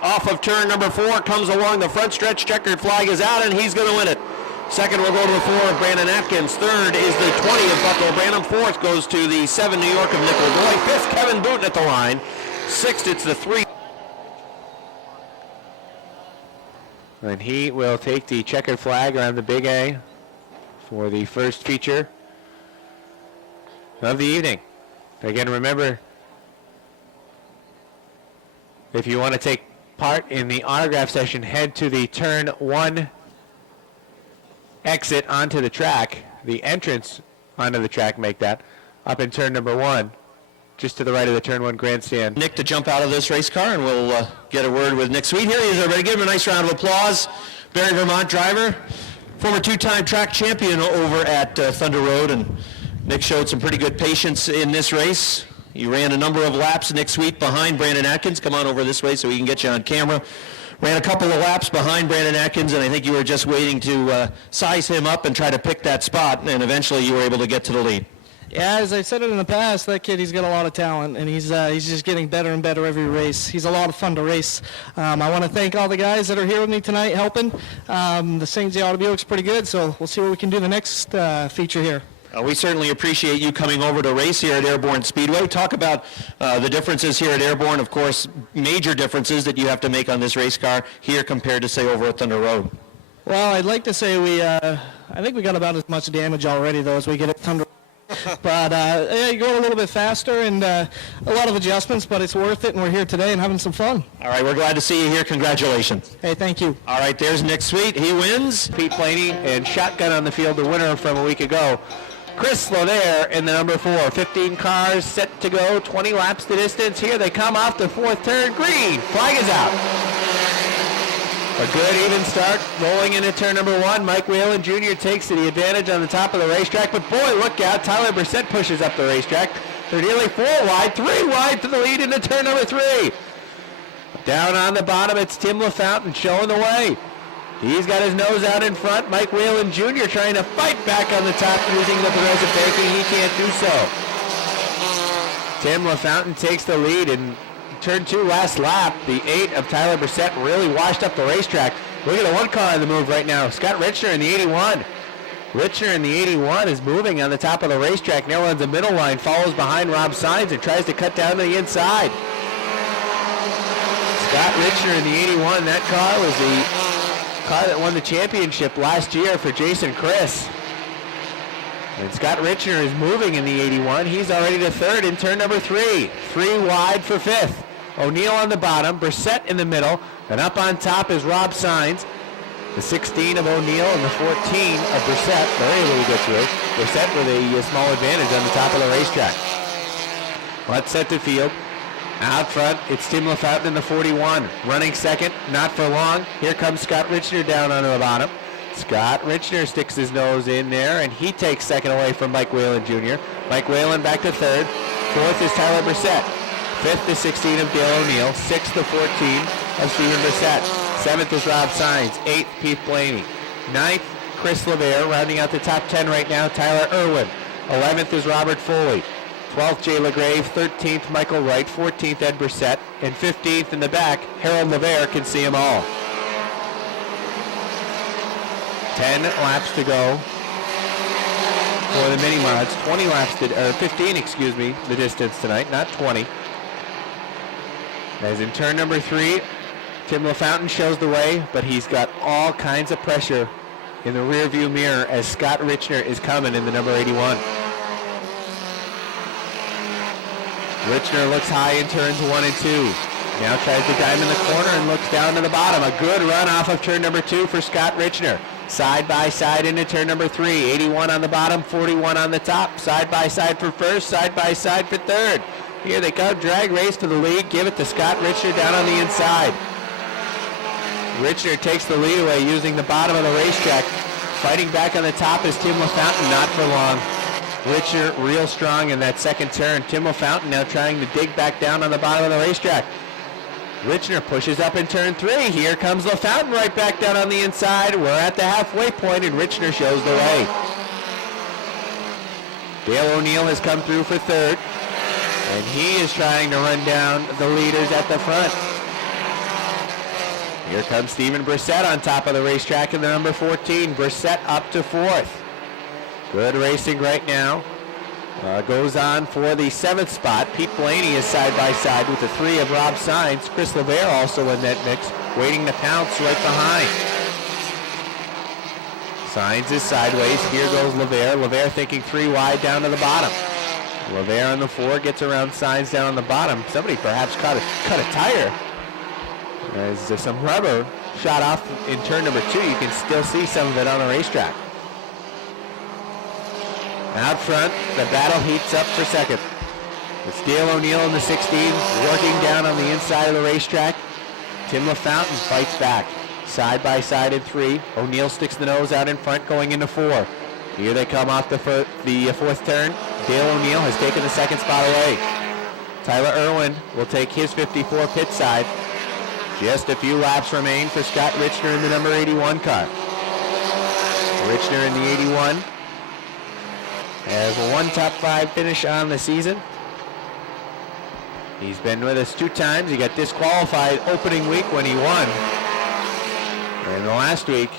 Off of turn number 4, comes along the front stretch. Checkered flag is out, and he's going to win it. 2nd will go to the 4 of Brandon Atkins. 3rd is the 20 of Bucko Branham. 4th goes to the 7 New York of Nick LaGroy. 5th, Kevin Booten at the line. 6th, it's the 3. And he will take the checkered flag around the Big A for the first feature of the evening. Again, remember, if you want to take part in the autograph session, head to the turn 1 exit onto the track, the entrance onto the track, make that, up in turn number 1, just to the right of the turn 1 grandstand. Nick to jump out of this race car, and we'll get a word with Nick Sweet. Here he is, everybody. Give him a nice round of applause. Barrie, Vermont driver, former 2-time track champion over at Thunder Road, and Nick showed some pretty good patience in this race. He ran a number of laps. Nick Sweet behind Brandon Atkins. Come on over this way so we can get you on camera. ran a couple of laps behind Brandon Atkins, and I think you were just waiting to size him up and try to pick that spot, and eventually you were able to get to the lead. Yeah, as I've said it in the past, that kid, he's got a lot of talent, and he's just getting better and better every race. He's a lot of fun to race. I want to thank all the guys that are here with me tonight helping. The St. J. Auto Buick's pretty good, so we'll see what we can do the next feature here. We certainly appreciate you coming over to race here at Airborne Speedway. Talk about the differences here at Airborne, of course, major differences that you have to make on this race car here compared to, say, over at Thunder Road. Well, I'd like to say I think we got about as much damage already, though, as we get at Thunder. But yeah, you go a little bit faster and a lot of adjustments, but it's worth it, and we're here today and having some fun. All right, we're glad to see you here. Congratulations. Hey, thank you. All right, there's Nick Sweet. He wins. Pete Blaney and shotgun on the field, the winner from a week ago. Chris Lodare in the number 4. 15 cars set to go, 20 laps the distance. Here they come off the 4th turn. Green, flag is out. A good even start, rolling into turn number 1. Mike Whalen Jr. takes the advantage on the top of the racetrack, but boy, look out, Tyler Brissett pushes up the racetrack. They're nearly 4 wide, 3 wide to the lead into turn number 3. Down on the bottom, it's Tim LaFountain showing the way. He's got his nose out in front. Mike Whalen Jr. trying to fight back on the top using the progressive braking. He can't do so. Tim LaFountain takes the lead in turn 2 last lap. The 8 of Tyler Brissett really washed up the racetrack. Look at the one car on the move right now. Scott Richner in the 81. Richner in the 81 is moving on the top of the racetrack. Now runs the middle line, follows behind Rob Sainz and tries to cut down to the inside. Scott Richner in the 81. That car was the car that won the championship last year for Jason Chris. And Scott Richner is moving in the 81. He's already to 3rd in turn number 3. 3 wide for 5th. O'Neill on the bottom, Brissett in the middle, and up on top is Rob Sainz. The 16 of O'Neill and the 14 of Brissett. They're able to get through. Brissett with a small advantage on the top of the racetrack. Let's set the field. Out front, it's Tim LaFountain in the 41. Running second, not for long. Here comes Scott Richner down onto the bottom. Scott Richner sticks his nose in there, and he takes second away from Mike Whalen Jr. Mike Whalen back to 3rd. 4th is Tyler Brissett. 5th is 16 of Dale O'Neill. 6th to 14 of Steven Brissett. 7th is Rob Sainz. 8th, Pete Blaney. 9th, Chris LeVere. Rounding out the top 10 right now, Tyler Irwin. 11th is Robert Foley. 12th, Jay LaGrave. 13th, Michael Wright. 14th, Ed Brissett. And 15th in the back, Harold LeVere can see them all. 10 laps to go for the mini mods. 20 laps to, or 15, excuse me, the distance tonight, not 20. As in turn number 3, Tim LaFountain shows the way, but he's got all kinds of pressure in the rear view mirror as Scott Richner is coming in the number 81. Richner looks high in turns 1 and 2. Now tries to diamond the corner and looks down to the bottom. A good run off of turn number 2 for Scott Richner. Side by side into turn number 3. 81 on the bottom, 41 on the top. Side by side for 1st, side by side for 3rd. Here they go, drag race to the lead. Give it to Scott Richner down on the inside. Richner takes the lead away using the bottom of the racetrack. Fighting back on the top is Tim LaFountain, not for long. Richner real strong in that second turn. Tim LaFountain now trying to dig back down on the bottom of the racetrack. Richner pushes up in turn 3. Here comes LaFountain right back down on the inside. We're at the halfway point and Richner shows the way. Dale O'Neill has come through for 3rd. And he is trying to run down the leaders at the front. Here comes Steven Brissett on top of the racetrack in the number 14. Brissett up to 4th. Good racing right now. Goes on for the 7th spot. Pete Blaney is side by side with the 3 of Rob Sainz. Chris LeVere also in that mix, waiting to pounce right behind. Sainz is sideways. Here goes LeVere. LeVere thinking 3 wide down to the bottom. LeVere on the 4 gets around Sainz down on the bottom. Somebody perhaps cut a tire. As some rubber shot off in turn number 2. You can still see some of it on the racetrack. Out front, the battle heats up for 2nd. It's Dale O'Neill in the 16, working down on the inside of the racetrack. Tim LaFountain fights back. Side by side in 3. O'Neill sticks the nose out in front going into 4. Here they come off the 4th turn. Dale O'Neill has taken the 2nd spot away. Tyler Irwin will take his 54 pit side. Just a few laps remain for Scott Richner in the number 81 car. Richner in the 81 has one top 5 finish on the season. He's been with us 2 times. He got disqualified opening week when he won. And the last week,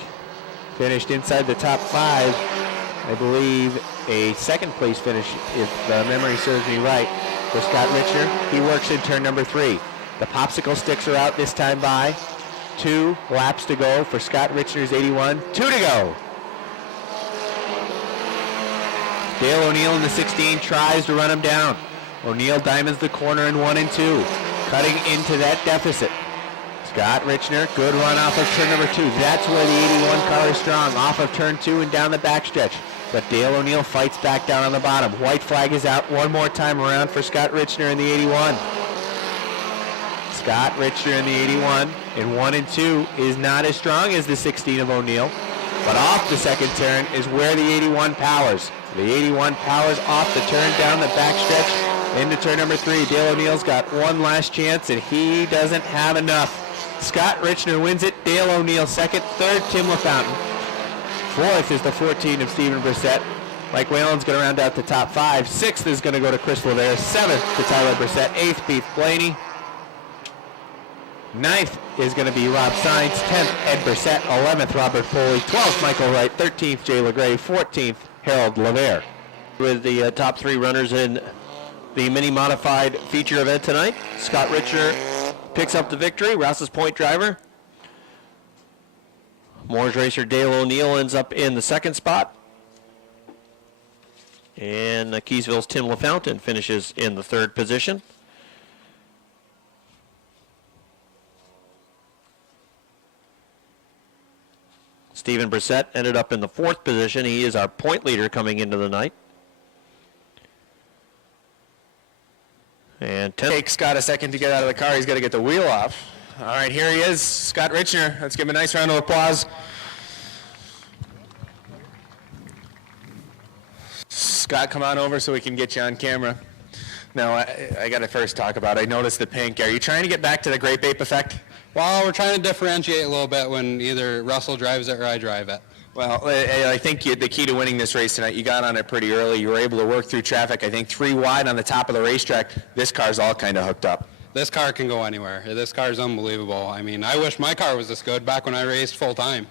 finished inside the top 5. I believe a second place finish, if memory serves me right, for Scott Richner. He works in turn number 3. The popsicle sticks are out this time by. 2 laps to go for Scott Richner's 81. 2 to go. Dale O'Neill in the 16 tries to run him down. O'Neill diamonds the corner in 1 and 2, cutting into that deficit. Scott Richner, good run off of turn number 2. That's where the 81 car is strong, off of turn 2 and down the backstretch. But Dale O'Neill fights back down on the bottom. White flag is out one more time around for Scott Richner in the 81. Scott Richner in the 81 in 1 and 2 is not as strong as the 16 of O'Neill, but off the second turn is where the 81 powers. The 81 powers off the turn down the backstretch into turn number 3. Dale O'Neill's got one last chance, and he doesn't have enough. Scott Richner wins it. Dale O'Neill second. Third, Tim LaFountain. Fourth is the 14 of Stephen Brissett. Mike Whalen's going to round out the top 5. Sixth is going to go to Chris Lavere. Seventh to Tyler Brissett. Eighth, Pete Blaney. Ninth is going to be Rob Sainz. 10th, Ed Brissett. 11th, Robert Foley. 12th, Michael Wright. 13th, Jay LeGray. 14th, Harold Lavere. With the top 3 runners in the mini modified feature event tonight, Scott Richner picks up the victory. Rouse's Point driver. Moore's racer Dale O'Neill ends up in the 2nd spot. And Keysville's Tim LaFountain finishes in the 3rd position. Stephen Brissett ended up in the 4th position. He is our point leader coming into the night. And Take Scott a second to get out of the car. He's got to get the wheel off. All right, here he is, Scott Richner. Let's give him a nice round of applause. Scott, come on over so we can get you on camera. Now, I got to first talk about, I noticed the pink. Are you trying to get back to the Great Ape effect? Well, we're trying to differentiate a little bit when either Russell drives it or I drive it. Well, I think the key to winning this race tonight, you got on it pretty early. You were able to work through traffic, I think 3 wide on the top of the racetrack. This car's all kind of hooked up. This car can go anywhere. This car is unbelievable. I mean, I wish my car was this good back when I raced full time.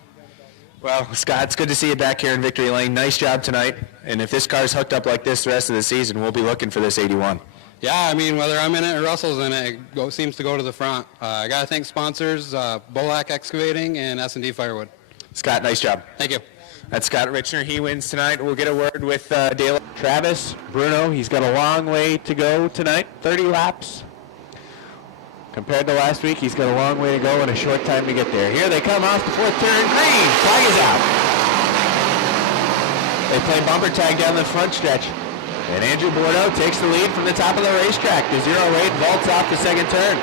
Well, Scott, it's good to see you back here in Victory Lane. Nice job tonight. And if this car's hooked up like this the rest of the season, we'll be looking for this 81. Yeah, I mean, whether I'm in it or Russell's in it, seems to go to the front. I got to thank sponsors, Bolak Excavating and S&D Firewood. Scott, nice job. Thank you. That's Scott Richner. He wins tonight. We'll get a word with Dale. Travis Bruno, he's got a long way to go tonight, 30 laps. Compared to last week, he's got a long way to go and a short time to get there. Here they come off the 4th turn. Green. Flag is out. They play bumper tag down the front stretch. And Andrew Bordeaux takes the lead from the top of the racetrack. The 08 vaults off the 2nd turn.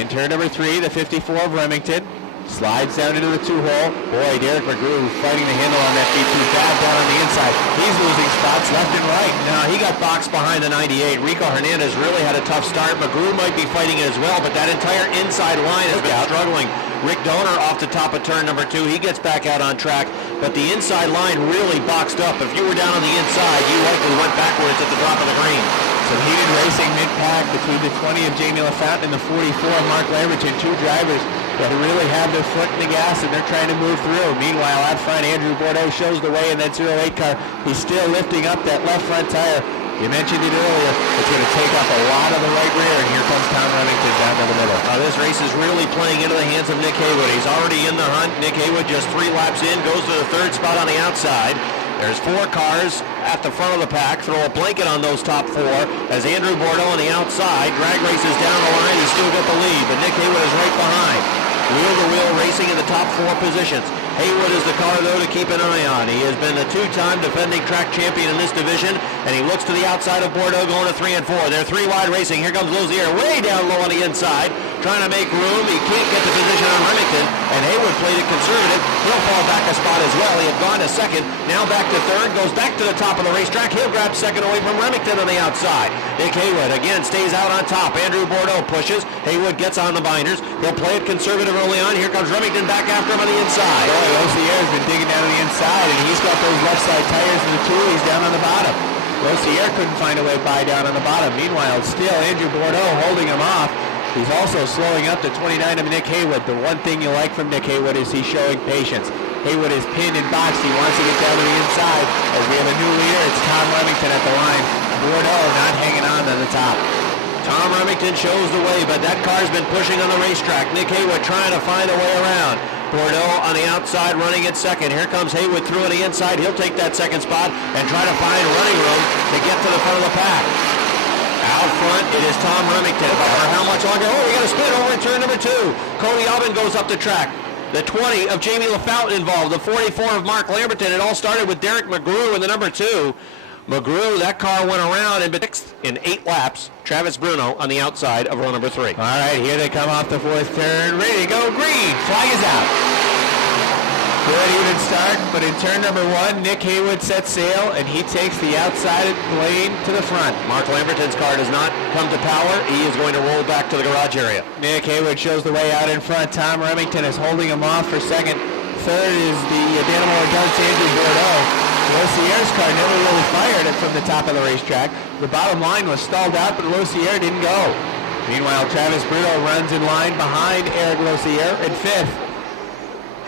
In turn number 3, the 54 of Remington slides down into the 2-hole. Boy, Derek McGrew fighting the handle on that B2 fab down on the inside. He's losing spots left and right. Now he got boxed behind the 98. Rico Hernandez really had a tough start. McGrew might be fighting it as well, but that entire inside line has been struggling. Rick Donor off the top of turn number 2. He gets back out on track, but the inside line really boxed up. If you were down on the inside, you likely went backwards at the drop of the green. Some heated racing mid-pack between the 20 of Jamie LaFountain and the 44 of Mark Lamberton. 2 drivers that really have their foot in the gas and they're trying to move through. Meanwhile, out front, Andrew Bordeaux shows the way in that 08 car. He's still lifting up that left front tire. You mentioned it earlier. It's going to take up a lot of the right rear, and here comes Tom Remington down to the middle. This race is really playing into the hands of Nick Haywood. He's already in the hunt. Nick Haywood just 3 laps in, goes to the 3rd spot on the outside. There's 4 cars at the front of the pack. Throw a blanket on those top 4 as Andrew Bordeaux on the outside. Drag races down the line. He's still got the lead, but Nick Haywood is right behind. Wheel-to-wheel racing in the top 4 positions. Haywood is the car, though, to keep an eye on. He has been a 2-time defending track champion in this division, and he looks to the outside of Bordeaux going to 3 and 4. They're 3 wide racing. Here comes Lozier way down low on the inside. trying to make room. He can't get the position on Remington, and Haywood played it conservative. He'll fall back a spot as well. He had gone to second, now back to third, goes back to the top of the racetrack. He'll grab second away from Remington on the outside. Nick Haywood again stays out on top. Andrew Bordeaux pushes. Haywood gets on the binders. He'll play it conservative early on. Here comes Remington back after him on the inside. Boy, Losier's been digging down on the inside, and he's got those left side tires and the toolies down on the bottom. Losier couldn't find a way by down on the bottom. Meanwhile, still Andrew Bordeaux holding him off. He's also slowing up to 29 of Nick Haywood. The one thing you like from Nick Haywood is he's showing patience. Haywood is pinned and boxed. He wants to get down to the inside. As we have a new leader, it's Tom Remington at the line. Bordeaux not hanging on the top. Tom Remington shows the way, but that car's been pushing on the racetrack. Nick Haywood trying to find a way around. Bordeaux on the outside running at second. Here comes Haywood through on the inside. He'll take that second spot and try to find running room to get to the front of the pack. Out front, it is Tom Remington. For how much longer? Oh, we got a spin over in turn number 2. Cody Albin goes up the track. The 20 of Jamie LaFountain involved. The 44 of Mark Lamberton. It all started with Derek McGrew in the number 2. McGrew, that car went around and sixth in 8 laps. Travis Bruno on the outside of row number 3. All right, here they come off the 4th turn. Ready to go. Green. Flag is out. Good even start, but in turn number 1, Nick Haywood sets sail, and he takes the outside lane to the front. Mark Lamberton's car does not come to power. He is going to roll back to the garage area. Nick Haywood shows the way out in front. Tom Remington is holding him off for second. Third is the Danimore Dunce Andrew Bordeaux. Losier's car never really fired it from the top of the racetrack. The bottom line was stalled out, but Losier didn't go. Meanwhile, Travis Bruno runs in line behind Eric Losier in 5th.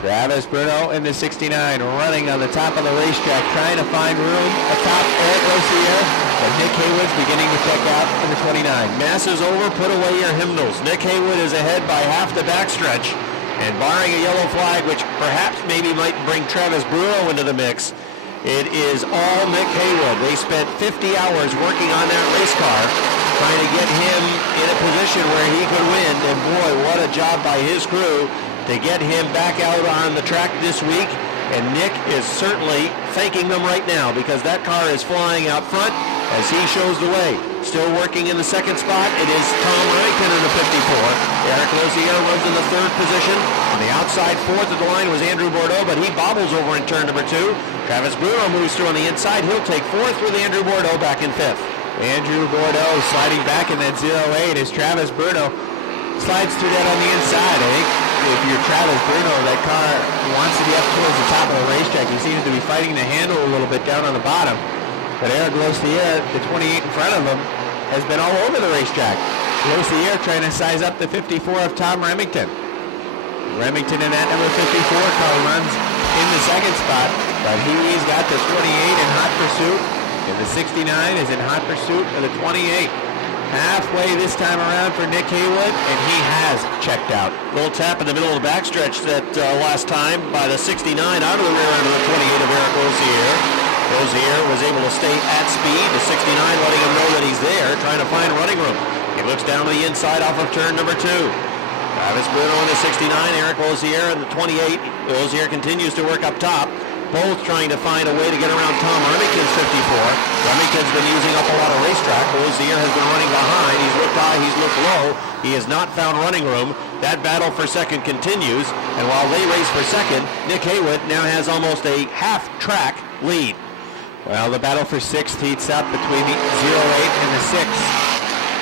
Travis Bruno in the 69 running on the top of the racetrack, trying to find room atop Eric Losier, but Nick Haywood's beginning to check out in the 29. Mass is over, put away your hymnals. Nick Haywood is ahead by half the backstretch, and barring a yellow flag, which perhaps maybe might bring Travis Bruno into the mix, it is all Nick Haywood. They spent 50 hours working on that race car, trying to get him in a position where he could win, and boy, what a job by his crew to get him back out on the track this week. And Nick is certainly thanking them right now, because that car is flying out front as he shows the way. Still working in the second spot, it is Tom Remington in the 54. Eric Losier runs in the 3rd position. On the outside 4th at the line was Andrew Bordeaux, but he bobbles over in turn number 2. Travis Bruno moves through on the inside. He'll take 4th with Andrew Bordeaux back in 5th. Andrew Bordeaux sliding back in that 08 as Travis Bruno slides through that on the inside. I think if you're Travis Bruno, that car wants to be up towards the top of the racetrack. He seems to be fighting the handle a little bit down on the bottom. But Eric Losier, the 28 in front of him, has been all over the racetrack. Losier trying to size up the 54 of Tom Remington. Remington in that number 54 car runs in the 2nd spot, but he's got the 28 in hot pursuit, and the 69 is in hot pursuit of the 28. Halfway this time around for Nick Haywood, and he has checked out. Little tap in the middle of the backstretch that last time by the 69 out of the rear end of the 28 of Eric Losier. Losier was able to stay at speed. The 69 letting him know that he's there, trying to find running room. He looks down to the inside off of turn number 2. Travis Bruno in the 69, Eric Losier in the 28. Losier continues to work up top, both trying to find a way to get around Tom Remington's 54. Remington's been using up a lot of racetrack. Losier has been running behind. He's looked high, he's looked low. He has not found running room. That battle for second continues, and while they race for second, Nick Haywood now has almost a half-track lead. Well, the battle for 6th heats up between the 08 and the 6th.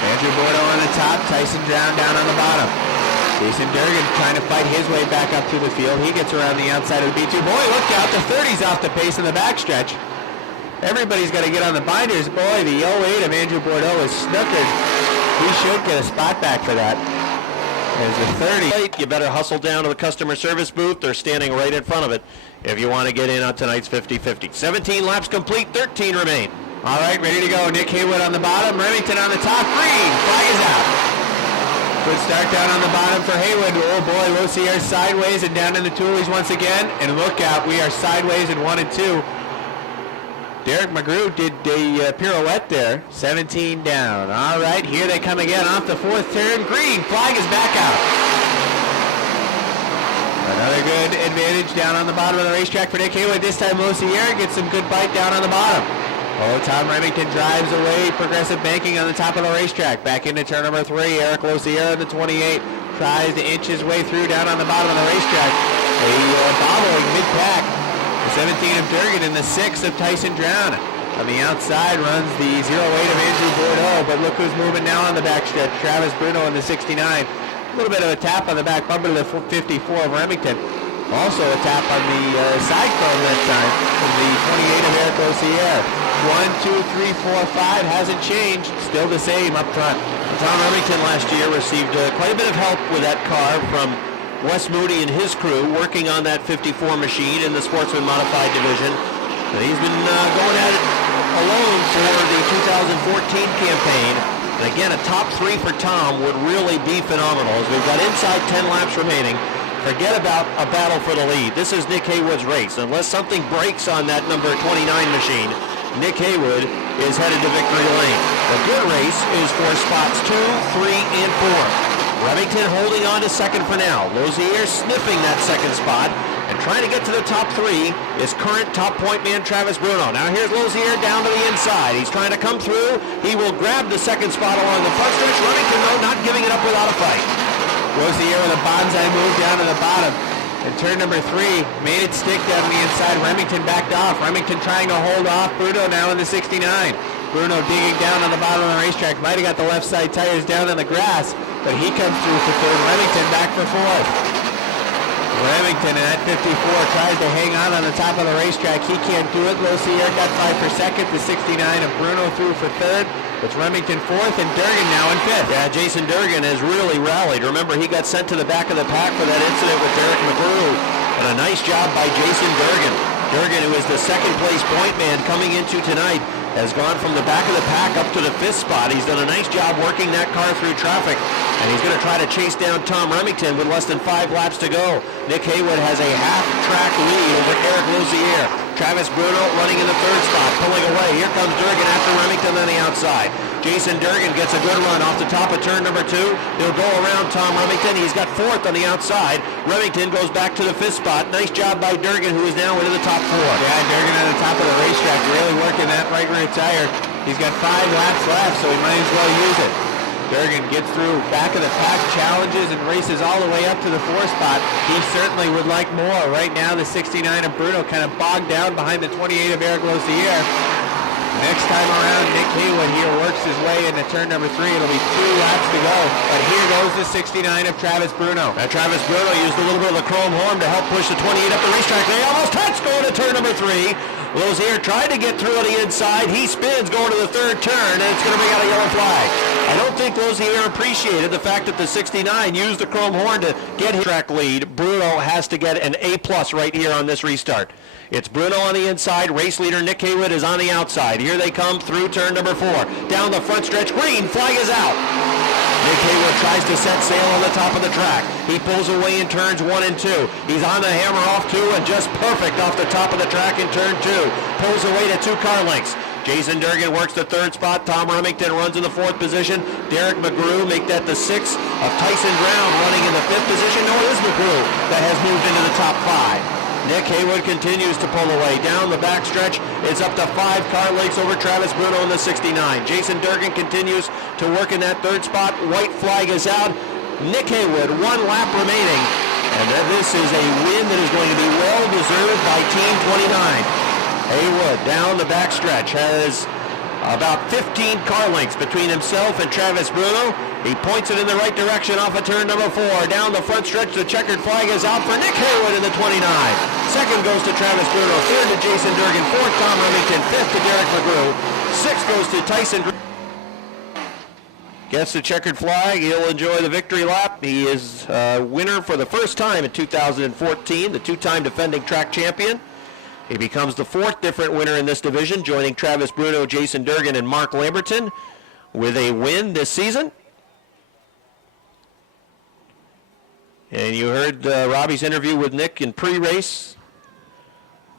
Andrew Bordeaux on the top, Tyson Drown down on the bottom. Jason Durgan trying to fight his way back up to the field. He gets around the outside of the B2. Boy, look out, the 30's off the pace in the backstretch. Everybody's got to get on the binders. Boy, the 08 of Andrew Bordeaux is snookered. He should get a spot back for that. There's a 30. You better hustle down to the customer service booth. They're standing right in front of it if you want to get in on tonight's 50-50. 17 laps complete, 13 remain. All right, ready to go. Nick Haywood on the bottom, Remington on the top. Green, flag is out. Good start down on the bottom for Haywood. Oh boy, Losier sideways and down in the toolies once again. And look out, we are sideways in 1 and 2. Derek McGrew did a pirouette there. 17 down. All right, here they come again off the 4th turn. Green, flag is back out. Another good advantage down on the bottom of the racetrack for Nick Haywood. This time Losier gets some good bite down on the bottom. Oh, Tom Remington drives away. Progressive banking on the top of the racetrack. Back into turn number 3. Eric Losier in the 28. Tries to inch his way through down on the bottom of the racetrack. Bobbling mid-pack. The 17 of Durgan and the 6 of Tyson Drown. On the outside runs the 08 of Andrew Bordeaux, but look who's moving now on the backstretch. Travis Bruno in the 69. A little bit of a tap on the back bumper to the 54 of Remington. Also a tap on the side chrome that time from the 28 of Eric Losier. 1, 2, 3, 4, 5 hasn't changed. Still the same up front. Tom Remington last year received quite a bit of help with that car from Wes Moody and his crew working on that 54 machine in the Sportsman Modified Division. And he's been going at it alone for the 2014 campaign. And again, a top 3 for Tom would really be phenomenal. As we've got inside 10 laps remaining, forget about a battle for the lead. This is Nick Haywood's race. Unless something breaks on that number 29 machine, Nick Haywood is headed to victory lane. The good race is for spots 2, 3, and 4. Remington holding on to second for now. Losier sniffing that second spot. And trying to get to the top 3 is current top point man Travis Bruno. Now here's Losier down to the inside. He's trying to come through. He will grab the second spot along the front stretch. Remington, though, not giving it up without a fight. Losier with a bonsai move down to the bottom. And turn number 3 made it stick down the inside. Remington backed off. Remington trying to hold off Bruno now in the 69. Bruno digging down on the bottom of the racetrack. Might have got the left side tires down in the grass, but he comes through for third. Remington back for fourth. Remington at 54 tries to hang on the top of the racetrack. He can't do it. Losier got 5 for second. The 69 of Bruno through for third. It's Remington fourth and Durgan now in fifth. Yeah, Jason Durgan has really rallied. Remember, he got sent to the back of the pack for that incident with Derek McGrew. And a nice job by Jason Durgan. Durgan, who is the second place point man coming into tonight, has gone from the back of the pack up to the 5th spot. He's done a nice job working that car through traffic. And he's going to try to chase down Tom Remington with less than 5 laps to go. Nick Haywood has a half-track lead over Eric Losier. Travis Bruno running in the 3rd spot, pulling away. Here comes Durgan after Remington on the outside. Jason Durgan gets a good run off the top of turn number 2. He'll go around Tom Remington. He's got 4th on the outside. Remington goes back to the 5th spot. Nice job by Durgan, who is now into the top 4. Yeah, Durgan on the top of the racetrack, really working that right rear tire. He's got 5 laps left, so he might as well use it. Durgan gets through back of the pack, challenges and races all the way up to the 4th spot. He certainly would like more. Right now, the 69 of Bruno kind of bogged down behind the 28 of Eric Losier. Next time around, Nick Haywood here works his way into turn number 3. It'll be 2 laps to go. But here goes the 69 of Travis Bruno. Now, Travis Bruno used a little bit of the chrome horn to help push the 28 up the racetrack. They almost touch going to turn number 3. Losier tried to get through on the inside. He spins going to the 3rd turn, and it's going to bring out a yellow flag. I don't think Losier appreciated the fact that the 69 used the chrome horn to get his track lead. Bruno has to get an A+ right here on this restart. It's Bruno on the inside. Race leader Nick Haywood is on the outside. Here they come through turn number 4. Down the front stretch. Green flag is out. Nick Haywood tries to set sail on the top of the track. He pulls away in turns 1 and 2. He's on the hammer off 2 and just perfect off the top of the track in turn 2. Pulls away to 2 car lengths. Jason Durgan works the 3rd spot. Tom Remington runs in the 4th position. Derek McGrew make that the 6th of Tyson Brown running in the 5th position. No, it is McGrew that has moved into the top 5. Nick Haywood continues to pull away. Down the backstretch, it's up to 5 car lengths over Travis Bruno in the 69. Jason Durgan continues to work in that 3rd spot. White flag is out. Nick Haywood, 1 lap remaining. And then this is a win that is going to be well deserved by Team 29. Haywood down the backstretch has about 15 car lengths between himself and Travis Bruno. He points it in the right direction off of turn number 4. Down the front stretch, the checkered flag is out for Nick Haywood in the 29. 2nd goes to Travis Bruno. 3rd to Jason Durgan. 4th, Tom Remington. 5th to Derek McGrew. 6th goes to Tyson. Gets the checkered flag. He'll enjoy the victory lap. He is winner for the first time in 2014, the 2-time defending track champion. He becomes the 4th different winner in this division, joining Travis Bruno, Jason Durgan, and Mark Lamberton with a win this season. And you heard Robbie's interview with Nick in pre-race.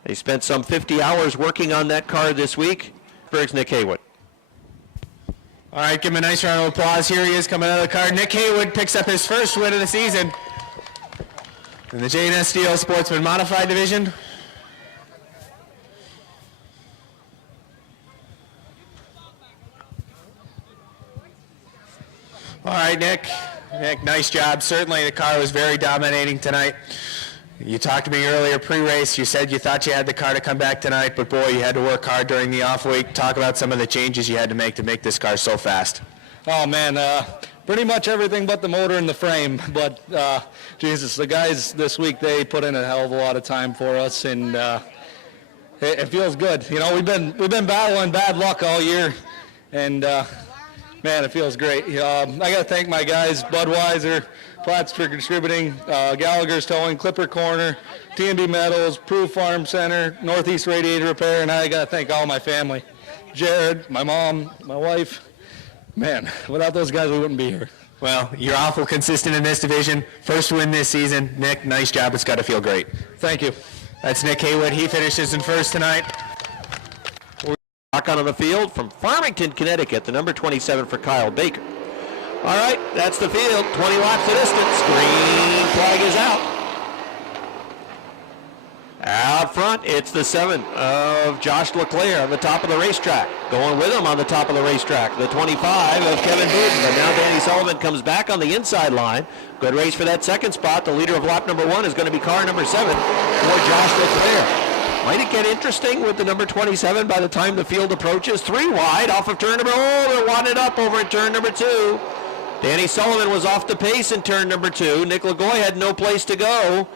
They spent some 50 hours working on that car this week. Berg's Nick Haywood. All right, give him a nice round of applause. Here he is coming out of the car. Nick Haywood picks up his first win of the season in the J&S Steel Sportsman Modified Division. right, Nick. Nick, nice job. Certainly the car was very dominating tonight. You talked to me earlier pre-race. You said you thought you had the car to come back tonight, but boy, you had to work hard during the off week. Talk about some of the changes you had to make this car so fast. Oh man, pretty much everything but the motor and the frame. But Jesus, the guys this week, they put in a hell of a lot of time for us, and it feels good. You know, we've been battling bad luck all year, and man, it feels great. I got to thank my guys, Budweiser, Platts for distributing, Gallagher's Towing, Clipper Corner, T&B Metals, Proof Farm Center, Northeast Radiator Repair, and I got to thank all my family, Jared, my mom, my wife. Man, without those guys, we wouldn't be here. Well, you're awful consistent in this division. First win this season. Nick, nice job. It's got to feel great. Thank you. That's Nick Haywood. He finishes in first tonight. Back onto the field from Farmington, Connecticut, the number 27 for Kyle Baker. All right, that's the field. 20 laps of distance. Green flag is out. Out front, it's the 7 of Josh Leclerc on the top of the racetrack. Going with him on the top of the racetrack, the 25 of Kevin Booten. But now Danny Sullivan comes back on the inside line. Good race for that second spot. The leader of lap number 1 is going to be car number 7 for Josh Leclerc. Might it get interesting with the number 27 by the time the field approaches? 3 wide off of turn number, they're wadded up over at turn number 2. Danny Sullivan was off the pace in turn number 2. Nick Lagoy had no place to go.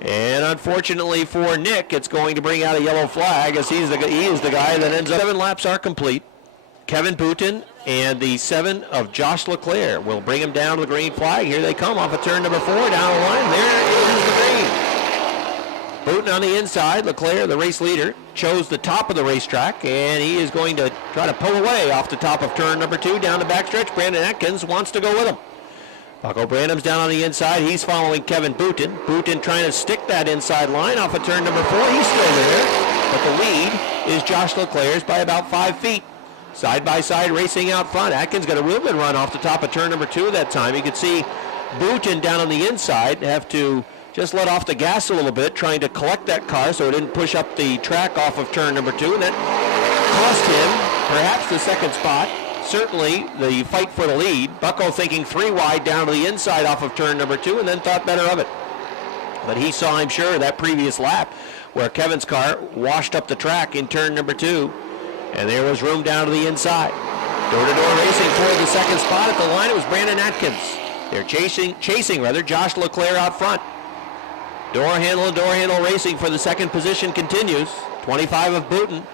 And unfortunately for Nick, it's going to bring out a yellow flag as he is the guy that ends up. 7 laps are complete. Kevin Booten and the 7 of Josh Leclerc will bring him down to the green flag. Here they come off of turn number 4 down the line. There is the green. Booten on the inside. Leclerc, the race leader, chose the top of the racetrack, and he is going to try to pull away off the top of turn number 2 down the backstretch. Brandon Atkins wants to go with him. Bucko Branham's down on the inside. He's following Kevin Booten. Booten trying to stick that inside line off of turn number 4. He's still there, but the lead is Josh Leclerc's by about 5 feet. Side-by-side racing out front. Atkins got a real good run off the top of turn number 2 that time. You could see Booten down on the inside have to just let off the gas a little bit, trying to collect that car so it didn't push up the track off of turn number 2, and that cost him perhaps the second spot. Certainly the fight for the lead. Bucko thinking 3 wide down to the inside off of turn number 2 and then thought better of it. But he saw, I'm sure, that previous lap where Kevin's car washed up the track in turn number 2, and there was room down to the inside. Door-to-door racing toward the second spot at the line. It was Brandon Atkins. They're chasing Josh Leclerc out front. Door handle racing for the second position continues. 25 of Booten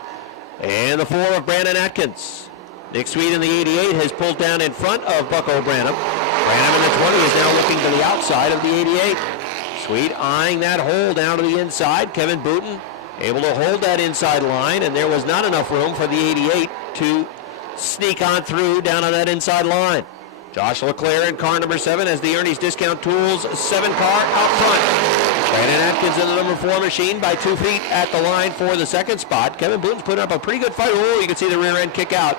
and the 4 of Brandon Atkins. Nick Sweet in the 88 has pulled down in front of Bucko Branham. Branham in the 20 is now looking to the outside of the 88. Sweet eyeing that hole down to the inside. Kevin Booten able to hold that inside line, and there was not enough room for the 88 to sneak on through down on that inside line. Josh Leclerc in car number 7 as the Ernie's Discount Tools 7 car out front. Brandon Atkins in the number 4 machine by 2 feet at the line for the second spot. Kevin Booten's putting up a pretty good fight. Oh, you can see the rear end kick out.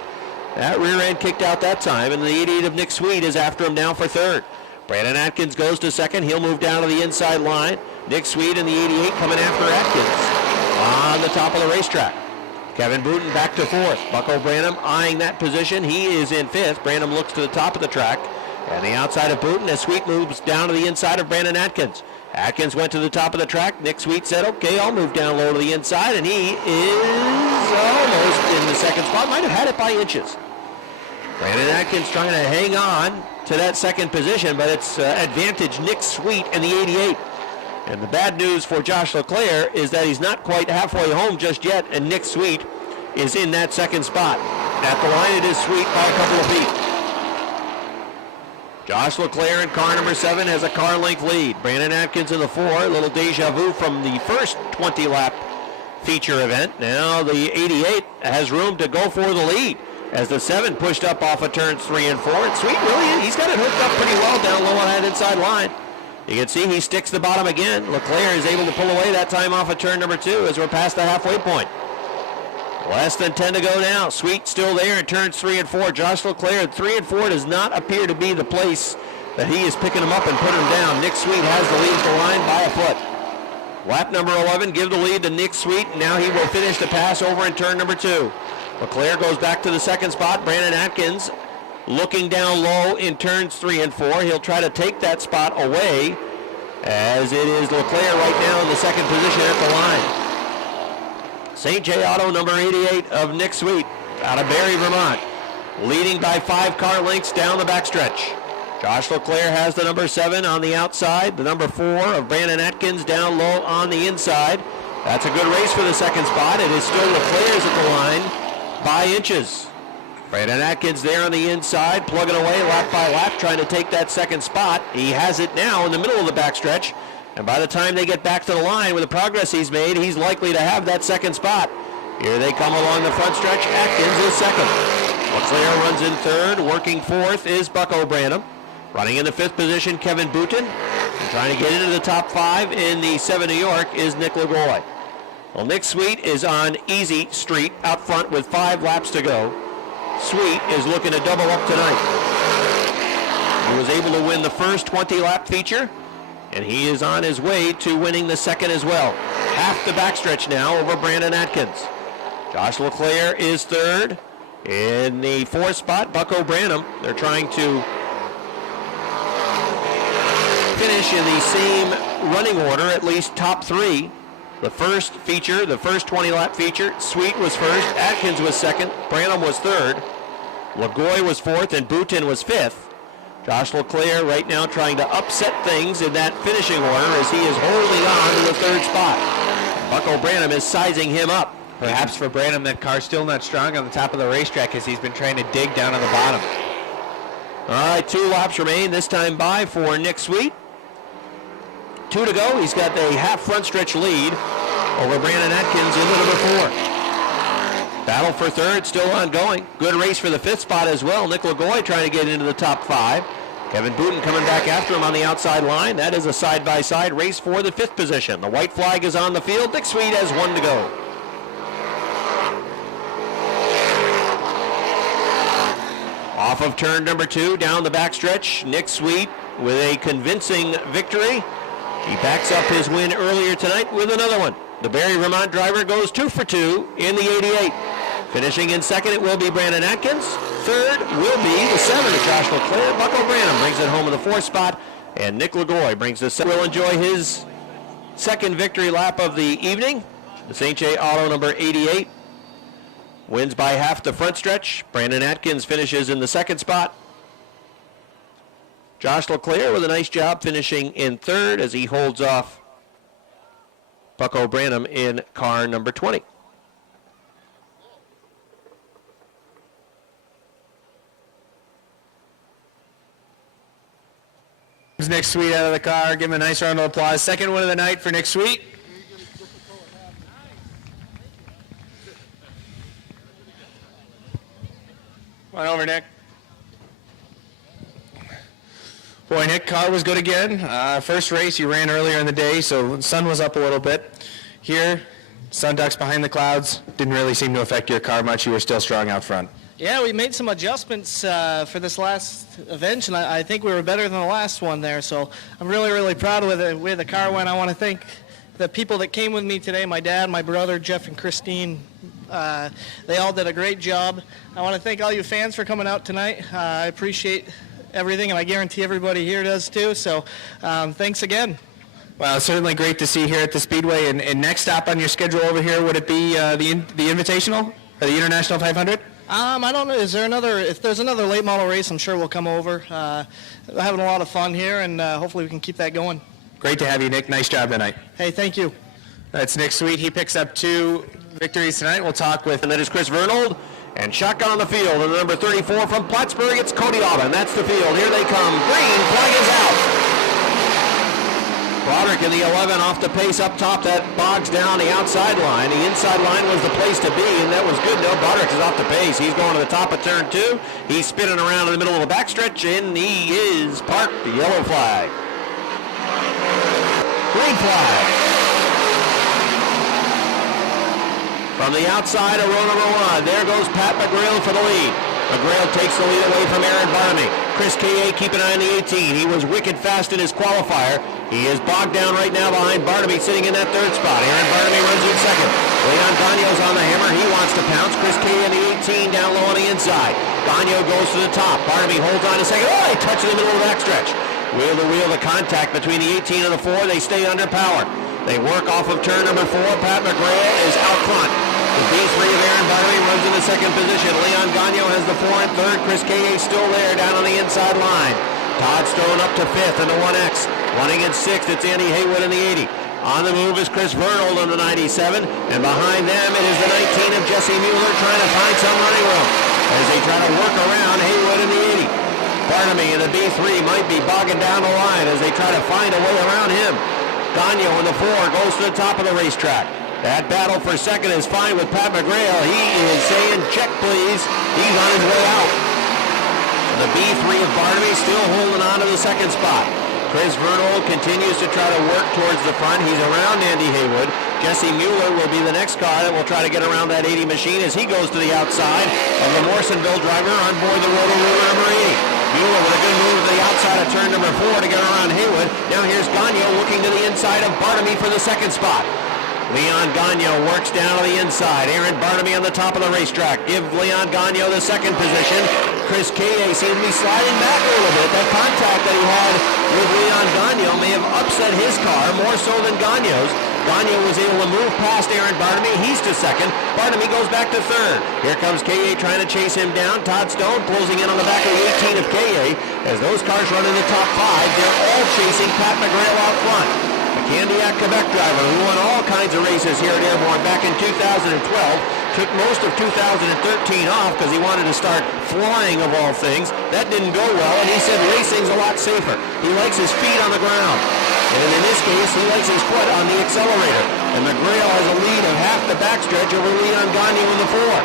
That rear end kicked out that time, and the 88 of Nick Sweet is after him now for third. Brandon Atkins goes to second. He'll move down to the inside line. Nick Sweet in the 88 coming after Atkins on the top of the racetrack. Kevin Booten back to 4th. Bucko Branham eyeing that position. He is in 5th. Branham looks to the top of the track. And the outside of Booten as Sweet moves down to the inside of Brandon Atkins. Atkins went to the top of the track. Nick Sweet said, okay, I'll move down low to the inside. And he is almost in the second spot. Might have had it by inches. Brandon Atkins trying to hang on to that second position, but it's advantage Nick Sweet in the 88. And the bad news for Josh Leclerc is that he's not quite halfway home just yet, and Nick Sweet is in that second spot. At the line, it is Sweet by a couple of feet. Josh Leclerc in car number 7 has a car length lead. Brandon Atkins in the 4, a little deja vu from the first 20-lap feature event. Now the 88 has room to go for the lead as the 7 pushed up off of turns 3 and 4. And Sweet really, he's got it hooked up pretty well down low on that inside line. You can see he sticks the bottom again. Leclerc is able to pull away that time off of turn number 2 as we're past the halfway point. Less than 10 to go now. Sweet still there in turns 3 and 4. Josh Leclerc at 3 and 4 does not appear to be the place that he is picking him up and putting him down. Nick Sweet has the lead at the line by a foot. Lap number 11, give the lead to Nick Sweet. Now he will finish the pass over in turn number 2. Leclerc goes back to the second spot. Brandon Atkins looking down low in turns 3 and 4. He'll try to take that spot away, as it is Leclerc right now in the second position at the line. St. J. Auto, number 88 of Nick Sweet, out of Barrie, Vermont, leading by 5 car lengths down the backstretch. Josh Leclerc has the number 7 on the outside, the number 4 of Brandon Atkins down low on the inside. That's a good race for the second spot. It is still Leclerc's at the line by inches. Brandon Atkins there on the inside, plugging away lap by lap, trying to take that second spot. He has it now in the middle of the backstretch, and by the time they get back to the line with the progress he's made, he's likely to have that second spot. Here they come along the front stretch. Atkins is second. Leclerc runs in third. Working fourth is Bucko Branham. Running in the 5th position, Kevin Boutin. And trying to get into the top 5 in the 7 New York is Nick Lagoy. Well, Nick Sweet is on easy street out front with 5 laps to go. Sweet is looking to double up tonight. He was able to win the first 20-lap feature, and he is on his way to winning the second as well. Half the backstretch now over Brandon Atkins. Josh Leclerc is third. In the 4th spot, Bucko Branham. They're trying to finish in the same running order, at least top 3. The first feature, the first 20-lap feature, Sweet was first, Atkins was second, Branham was third, Lagoy was 4th, and Boutin was 5th. Josh Leclerc right now trying to upset things in that finishing order as he is holding on to the 3rd spot. Bucko Branham is sizing him up. Perhaps for Branham, that car's still not strong on the top of the racetrack as he's been trying to dig down on the bottom. All right, 2 laps remain, this time by for Nick Sweet. 2 to go. He's got a half front stretch lead over Brandon Atkins into number 4. Battle for third still ongoing. Good race for the 5th spot as well. Nick Lagoy trying to get into the top 5. Kevin Boutin coming back after him on the outside line. That is a side-by-side race for the 5th position. The white flag is on the field. Nick Sweet has 1 to go. Off of turn number 2, down the backstretch, Nick Sweet with a convincing victory. He backs up his win earlier tonight with another one. The Barrie, Vermont driver goes 2 for 2 in the 88. Finishing in second, it will be Brandon Atkins. Third will be the 7 of Josh Leclerc. Bucko Branham brings it home in the 4th spot, and Nick Lagoy brings the 7. Will enjoy his second victory lap of the evening. The St. J. Auto number 88 wins by half the front stretch. Brandon Atkins finishes in the 2nd spot. Josh Leclerc with a nice job finishing in 3rd as he holds off Bucko Branham in car number 20. Nick Sweet out of the car. Give him a nice round of applause. Second win of the night for Nick Sweet. Come on over, Nick. Boy, Nick, car was good again. First race you ran earlier in the day, so the sun was up a little bit. Here, sun ducks behind the clouds. Didn't really seem to affect your car much. You were still strong out front. Yeah, we made some adjustments for this last event, and I think we were better than the last one there. So I'm really, really proud of the way the car went. I want to thank the people that came with me today, my dad, my brother, Jeff, and Christine. They all did a great job. I want to thank all you fans for coming out tonight. I appreciate everything, and I guarantee everybody here does too. So thanks again. Well, it's certainly great to see here at the Speedway. And next stop on your schedule over here, would it be the Invitational or the International 500? I don't know. Is there another? If there's another late model race, I'm sure we'll come over. We're having a lot of fun here, and hopefully we can keep that going. Great to have you, Nick. Nice job tonight. Hey, thank you. That's Nick Sweet. He picks up 2 victories tonight. We'll talk with... And that is Chris Vernold. And shotgun on the field. And the number 34 from Plattsburgh, it's Cody Aubin. That's the field. Here they come. Green flag is out. Broderick in the 11 off the pace up top. That bogs down the outside line. The inside line was the place to be, and that was good. No, Broderick is off the pace. He's going to the top of turn 2. He's spinning around in the middle of the backstretch, and he is parked. The yellow flag. Green flag. From the outside of row number 1, there goes Pat McGrail for the lead. McGrail takes the lead away from Aaron Barney. Chris K.A. keep an eye on the 18. He was wicked fast in his qualifier. He is bogged down right now behind Barnaby, sitting in that third spot. Aaron Barnaby runs in second. Leon Gagno's on the hammer. He wants to pounce. Chris K.A. in the 18 down low on the inside. Gagno goes to the top. Barnaby holds on to second. Oh, he touched in the middle of the backstretch. Wheel to wheel, the contact between the 18 and the 4. They stay under power. They work off of turn number 4. Pat McGrail is out front. The B3 of Aaron Barnaby runs in the second position. Leon Gagno has the 4 and third. Chris K.A. still there down on the inside line. Todd Stone up to 5th in the 1X. Running in 6th, it's Andy Haywood in the 80. On the move is Chris Vernold in the 97. And behind them, it is the 19 of Jesse Mueller trying to find some running room as they try to work around Haywood in the 80. Barnaby in the B3 might be bogging down the line as they try to find a way around him. Gagno in the 4 goes to the top of the racetrack. That battle for second is fine with Pat McGrail. He is saying, check please. He's on his way out. The B3 of Barnaby still holding on to the second spot. Chris Vernold continues to try to work towards the front. He's around Andy Haywood. Jesse Mueller will be the next car that will try to get around that 80 machine as he goes to the outside of the Morrisonville driver on board the Roto-Rooter number 80. Mueller with a good move to the outside of turn number 4 to get around Haywood. Now here's Gagno looking to the inside of Barnaby for the second spot. Leon Gagno works down to the inside. Aaron Barnaby on the top of the racetrack. Give Leon Gagno the second position. Chris K.A. seems to be sliding back a little bit. That contact that he had with Leon Gagno may have upset his car more so than Gagno's. Gagno was able to move past Aaron Barnaby. He's to second. Barnaby goes back to third. Here comes K.A. trying to chase him down. Todd Stone closing in on the back of the 18 of K.A. As those cars run in the top 5, they're all chasing Pat McGrail out front. Candiac, Quebec driver who won all kinds of races here at Airborne back in 2012, took most of 2013 off because he wanted to start flying of all things. That didn't go well, and he said racing's a lot safer. He likes his feet on the ground. And in this case, he likes his foot on the accelerator. And McGrail has a lead of half the backstretch over Leon Gagno in the 4.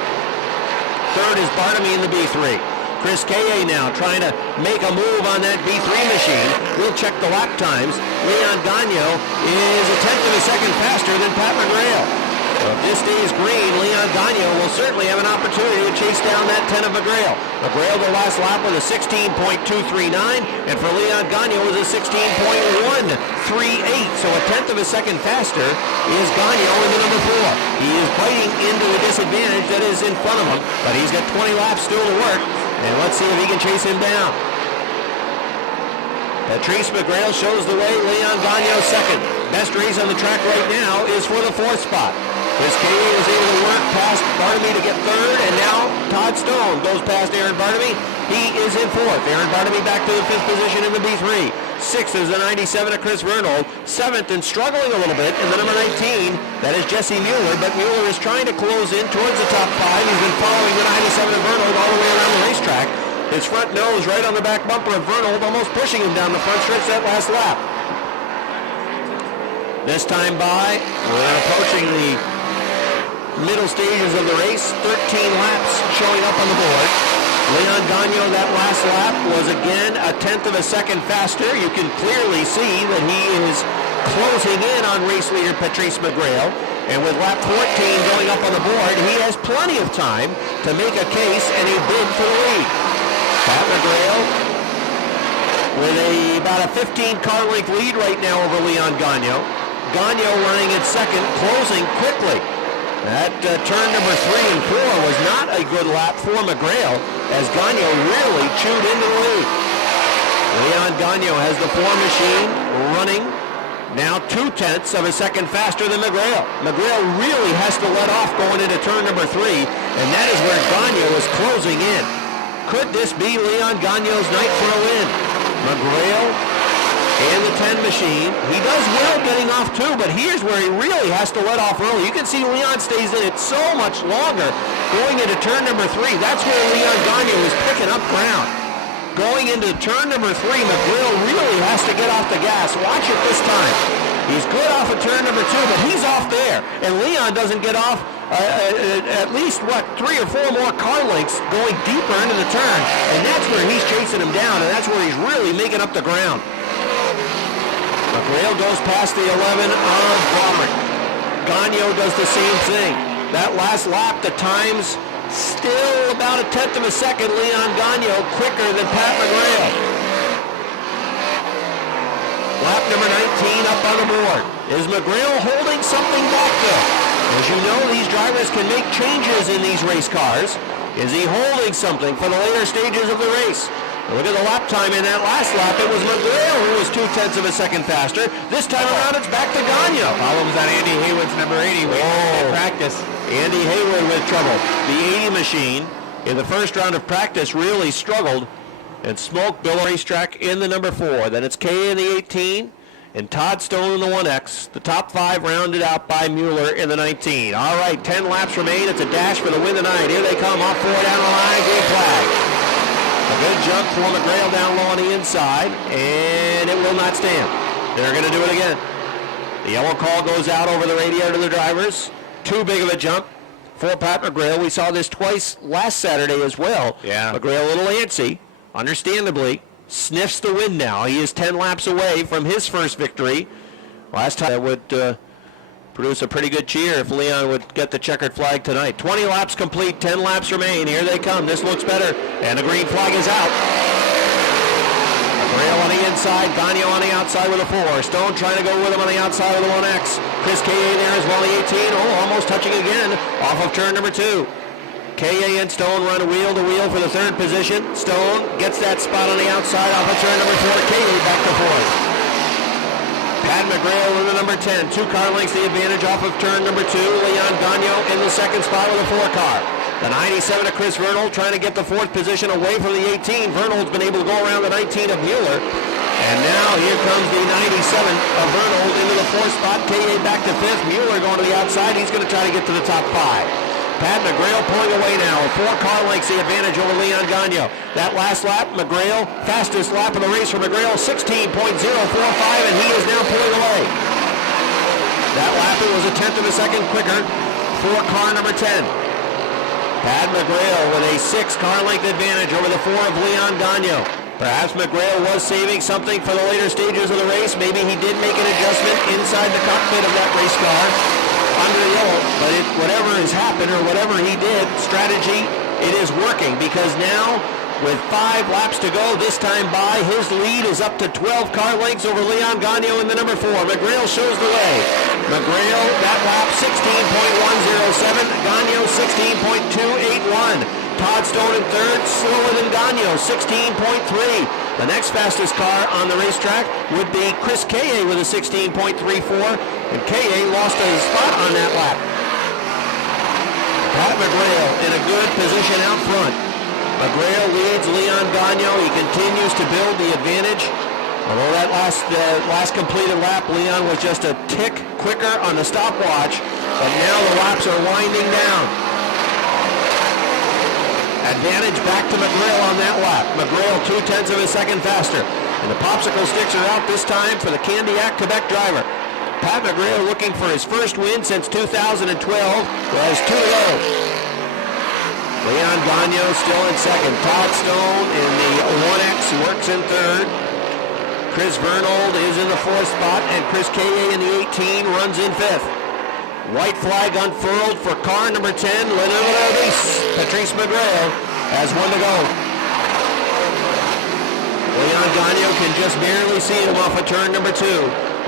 Third is Barnaby in the B3. Chris K.A. now trying to make a move on that B3 machine. We'll check the lap times. Leon Gagno is a tenth of a second faster than Pat McGrail. So if this stays green, Leon Gagno will certainly have an opportunity to chase down that 10 of McGrail. McGrail the last lap with a 16.239, and for Leon Gagno was a 16.138. So a tenth of a second faster is Gagno in the number 4. He is biting into the disadvantage that is in front of him, but he's got 20 laps still to work. And let's see if he can chase him down. Patrice McGrail shows the way. Leon Gagno second. Best race on the track right now is for the 4th spot. Chris K.A. was able to work past Barnaby to get 3rd, and now Todd Stone goes past Aaron Barnaby. He is in 4th. Aaron Barnaby back to the 5th position in the B3. 6th is the 97 of Chris Vernold. 7th and struggling a little bit in the number 19. That is Jesse Mueller, but Mueller is trying to close in towards the top 5. He's been following the 97 of Vernold all the way around the racetrack. His front nose right on the back bumper of Vernold, almost pushing him down the front stretch that last lap. This time by, we're approaching the middle stages of the race. 13 laps showing up on the board. Leon Gagno that last lap was again a tenth of a second faster. You can clearly see that he is closing in on race leader Patrice McGrail. And with lap 14 going up on the board, he has plenty of time to make a case and a bid for the lead. Pat McGrail with about a 15 car length lead right now over Leon Gagno. Gagno running in second, closing quickly. That turn number 3 and 4 was not a good lap for McGrail as Gagno really chewed into the lead. Leon Gagno has the 4 machine running now 2/10 of a second faster than McGrail. McGrail really has to let off going into turn number 3, and that is where Gagno is closing in. Could this be Leon Gagno's night for a win? McGrail and the 10 machine. He does well getting off too, but here's where he really has to let off early. You can see Leon stays in it so much longer going into turn number 3. That's where Leon Gagno is picking up ground. Going into turn number 3, McGrail really has to get off the gas. Watch it this time. He's good off of turn number 2, but he's off there. And Leon doesn't get off at least, 3 or 4 more car lengths going deeper into the turn. And that's where he's chasing him down, and that's where he's really making up the ground. McGrail goes past the 11 of Broderick. Gagno does the same thing. That last lap, the times Still about a tenth of a second, Leon Gagno quicker than Pat McGrail. Lap number 19 up on the board. Is McGrail holding something back there? As you know, these drivers can make changes in these race cars. Is he holding something for the later stages of the race? Look at the lap time in that last lap. It was McGrail who was 0.2 of a second faster. This time around, it's back to Gagno. Problems on Andy Haywood's number 80. Waiting practice. Andy Haywood with trouble. The 80 machine in the first round of practice really struggled and smoked Bill Racetrack in the number 4. Then it's Kay in the 18 and Todd Stone in the 1X. The top 5 rounded out by Mueller in the 19. All right, 10 laps remain. It's a dash for the win tonight. Here they come off 4 down the line. Green flag. A good jump for McGrail down low on the inside, and it will not stand. They're going to do it again. The yellow call goes out over the radio to the drivers. Too big of a jump for Pat McGrail. We saw this twice last Saturday as well. Yeah. McGrail a little antsy, understandably. Sniffs the win now. He is 10 laps away from his first victory. Last time that would produce a pretty good cheer if Leon would get the checkered flag tonight. 20 laps complete, 10 laps remain. Here they come. This looks better. And the green flag is out. McGrail on the inside, Gagno on the outside with a 4. Stone trying to go with him on the outside of the 1X. Chris K.A. there as well, the 18. Oh, almost touching again off of turn number 2. K.A. and Stone run wheel to wheel for the 3rd position. Stone gets that spot on the outside off of turn number 4. K.A. back to 4th. Pat McGrail in the number 10. 2 car lengths the advantage off of turn number 2. Leon Gagno in the 2nd spot with a 4 car. The 97 of Chris Vernal trying to get the 4th position away from the 18. Vernal's been able to go around the 19 of Mueller. And now here comes the 97 of Vernal into the 4th spot. K.A. back to 5th. Mueller going to the outside. He's going to try to get to the top 5. Pat McGrail pulling away now. 4 car lengths the advantage over Leon Gagno. That last lap, McGrail, fastest lap of the race for McGrail, 16.045, and he is now pulling away. That lap, it was a tenth of a second quicker for car number 10. Pat McGrail with a 6 car length advantage over the 4 of Leon Gagno. Perhaps McGrail was saving something for the later stages of the race. Maybe he did make an adjustment inside the cockpit of that race car under the yellow, but whatever has happened or whatever he did, strategy, it is working because now with 5 laps to go, this time by, his lead is up to 12 car lengths over Leon Gagno in the number 4. McGrail shows the way. McGrail, that lap, 16.107. Gagno, 16.281. Todd Stone in 3rd, slower than Gagno, 16.3. The next fastest car on the racetrack would be Chris K.A. with a 16.34, and K.A. lost a spot on that lap. Pat McGrail in a good position out front. McGrail leads Leon Gagno. He continues to build the advantage. Although that last completed lap, Leon was just a tick quicker on the stopwatch, but now the laps are winding down. Advantage back to McGrail on that lap. McGrail 0.2 of a second faster. And the popsicle sticks are out this time for the Candiac Quebec driver. Pat McGrail looking for his first win since 2012. Has 2 to go. Leon Gagno still in 2nd. Todd Stone in the 1X works in 3rd. Chris Vernal is in the 4th spot, and Chris K.A. in the 18 runs in 5th. White flag unfurled for car number 10, Patrice McGrail has 1 to go. Leon Gagno can just barely see him off of turn number 2.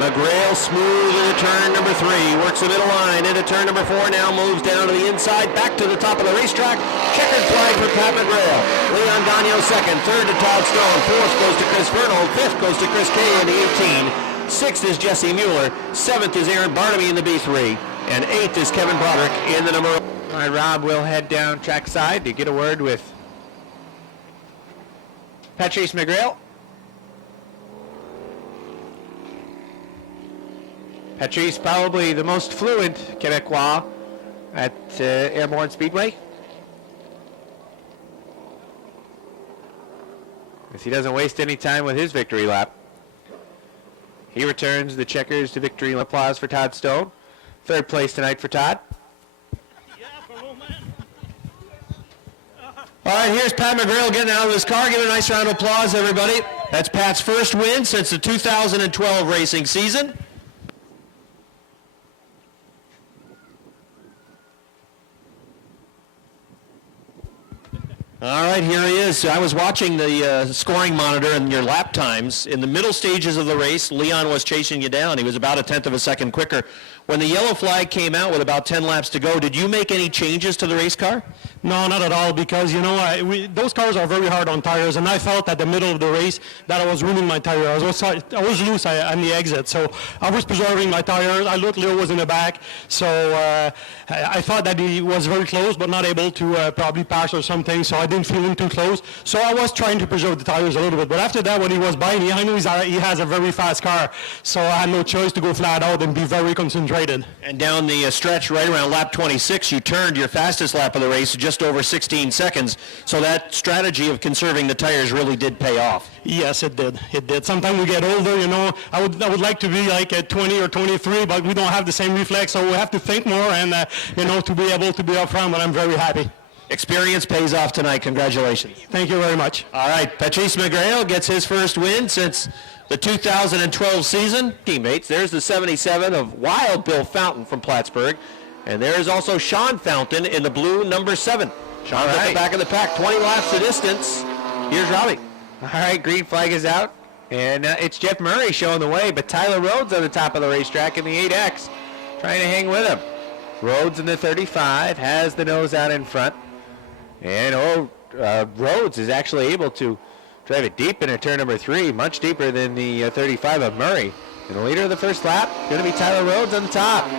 McGrail smooth into turn number 3, works the middle line into turn number 4, now moves down to the inside, back to the top of the racetrack. Checkered flag for Pat McGrail. Leon Gagno 2nd, 3rd to Todd Stone, 4th goes to Chris Vernal, 5th goes to Chris K. in the 18. 6th is Jesse Mueller, 7th is Aaron Barnaby in the B3. And 8th is Kevin Broderick in the number. All right, Rob, we'll head down trackside to get a word with Patrice McGrail. Patrice, probably the most fluent Quebecois at Airborne Speedway. As he doesn't waste any time with his victory lap. He returns the checkers to victory. Applause for Todd Stone. 3rd place tonight for Todd. All right, here's Pat McGrail getting out of his car. Give a nice round of applause, everybody. That's Pat's first win since the 2012 racing season. All right, here he is. I was watching the scoring monitor and your lap times. In the middle stages of the race, Leon was chasing you down. He was about a tenth of a second quicker. When the yellow flag came out with about 10 laps to go, did you make any changes to the race car? No, not at all, because, those cars are very hard on tires, and I felt at the middle of the race that I was ruining my tire. I was loose on the exit, so I was preserving my tires. I looked, Leo was in the back, so I thought that he was very close, but not able to probably pass or something, so I didn't feel him too close. So I was trying to preserve the tires a little bit, but after that, when he was by me, I knew he has a very fast car, so I had no choice to go flat out and be very concentrated. And down the stretch right around lap 26, you turned your fastest lap of the race just over 16 seconds. So that strategy of conserving the tires really did pay off. Yes, it did. It did. Sometimes we get older, I would like to be like at 20 or 23, but we don't have the same reflex, so we have to think more and, to be able to be up front, but I'm very happy. Experience pays off tonight. Congratulations. Thank you very much. All right, Patrice Magreo gets his first win since the 2012 season. Teammates, there's the 77 of Wild Bill Fountain from Plattsburgh. And there's also Sean Fountain in the blue number 7. Sean's at the back of the pack, 20 laps the distance. Here's Robbie. All right, green flag is out. And it's Jeff Murray showing the way, but Tyler Rhodes on the top of the racetrack in the 8X trying to hang with him. Rhodes in the 35 has the nose out in front. And Rhodes is actually able to drive it deep into turn number 3, much deeper than the 35 of Murray. And the leader of the first lap going to be Tyler Rhodes on the top.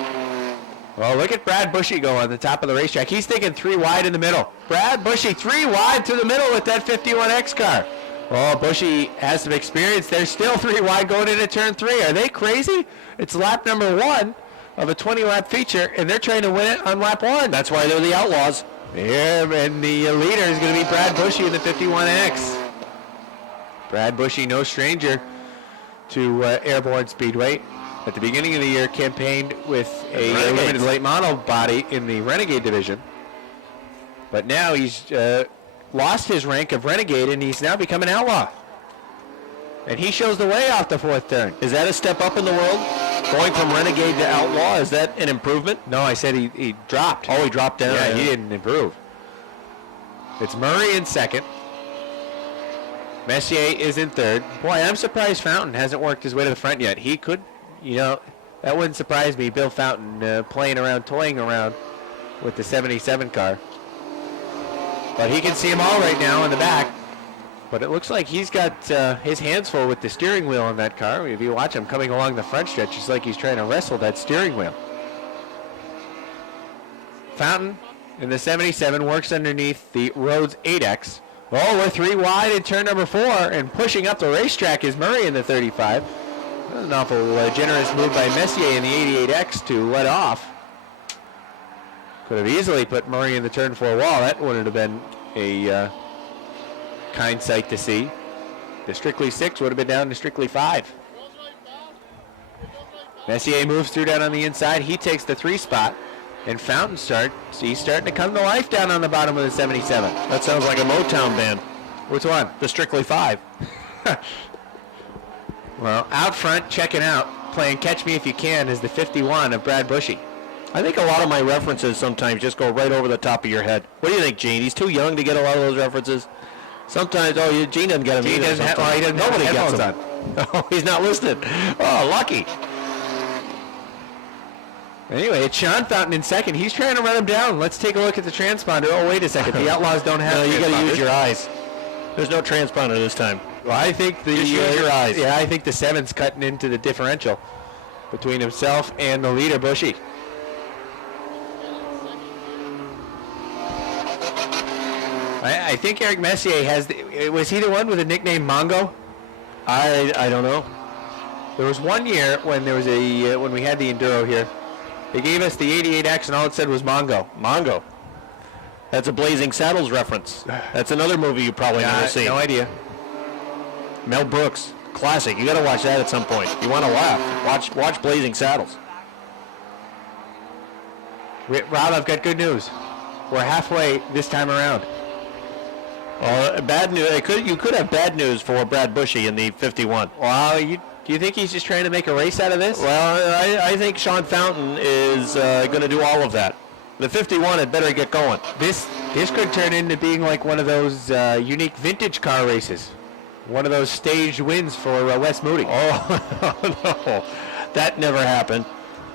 Well, look at Brad Bushy go on the top of the racetrack. He's thinking 3 wide in the middle. Brad Bushy 3 wide to the middle with that 51X car. Well, Bushy has some experience. They're still 3 wide going into turn 3. Are they crazy? It's lap number 1 of a 20-lap feature, and they're trying to win it on lap 1. That's why they're the Outlaws. Yeah, and the leader is going to be Brad Bushy in the 51X. Brad Bushy, no stranger to Airborne Speedway. At the beginning of the year, campaigned with a limited late model body in the Renegade division. But now he's lost his rank of Renegade, and he's now become an Outlaw. And he shows the way off the 4th turn. Is that a step up in the world? Going from Renegade to Outlaw, is that an improvement? No, I said he dropped. Oh, he dropped down. Yeah, he didn't improve. It's Murray in 2nd. Messier is in 3rd. Boy, I'm surprised Fountain hasn't worked his way to the front yet. He could, that wouldn't surprise me. Bill Fountain playing around, toying around with the 77 car. But he can see them all right now in the back. But it looks like he's got his hands full with the steering wheel on that car. If you watch him coming along the front stretch, it's like he's trying to wrestle that steering wheel. Fountain in the 77 works underneath the Rhodes 8X. Oh, we're 3 wide in turn number 4, and pushing up the racetrack is Murray in the 35. That was an awful generous move by Messier in the 88X to let off. Could have easily put Murray in the turn 4 wall. That wouldn't have been a kind sight to see. The strictly 6 would have been down to strictly 5. Messier moves through down on the inside. He takes the 3 spot. And Fountain he's starting to come to life down on the bottom of the 77. That sounds like a Motown band. Which one? The Strictly 5. Well, out front, checking out, playing Catch Me If You Can is the 51 of Brad Bushy. I think a lot of my references sometimes just go right over the top of your head. What do you think, Gene? He's too young to get a lot of those references. Sometimes, Gene doesn't get them either. Nobody gets them. Oh, he's not listening. Oh, lucky. Anyway, it's Sean Fountain in 2nd. He's trying to run him down. Let's take a look at the transponder. Oh, wait a second. The Outlaws don't have you got to use your eyes. There's no transponder this time. Well, I think just use your eyes. Yeah, I think the 7's cutting into the differential between himself and the leader, Bushy. I think Eric Messier was he the one with the nickname Mongo? I don't know. There was one year when there was when we had the Enduro here. They gave us the 88X and all it said was Mongo. Mongo. That's a Blazing Saddles reference. That's another movie you probably never seen. No idea. Mel Brooks. Classic. You got to watch that at some point. You want to laugh. Watch Blazing Saddles. Rob, I've got good news. We're halfway this time around. Bad news. You could have bad news for Brad Bushy in the 51. Well, do you think he's just trying to make a race out of this? Well, I think Sean Fountain is going to do all of that. The 51 had better get going. This could turn into being like one of those unique vintage car races. One of those staged wins for Wes Moody. Oh, no. That never happened.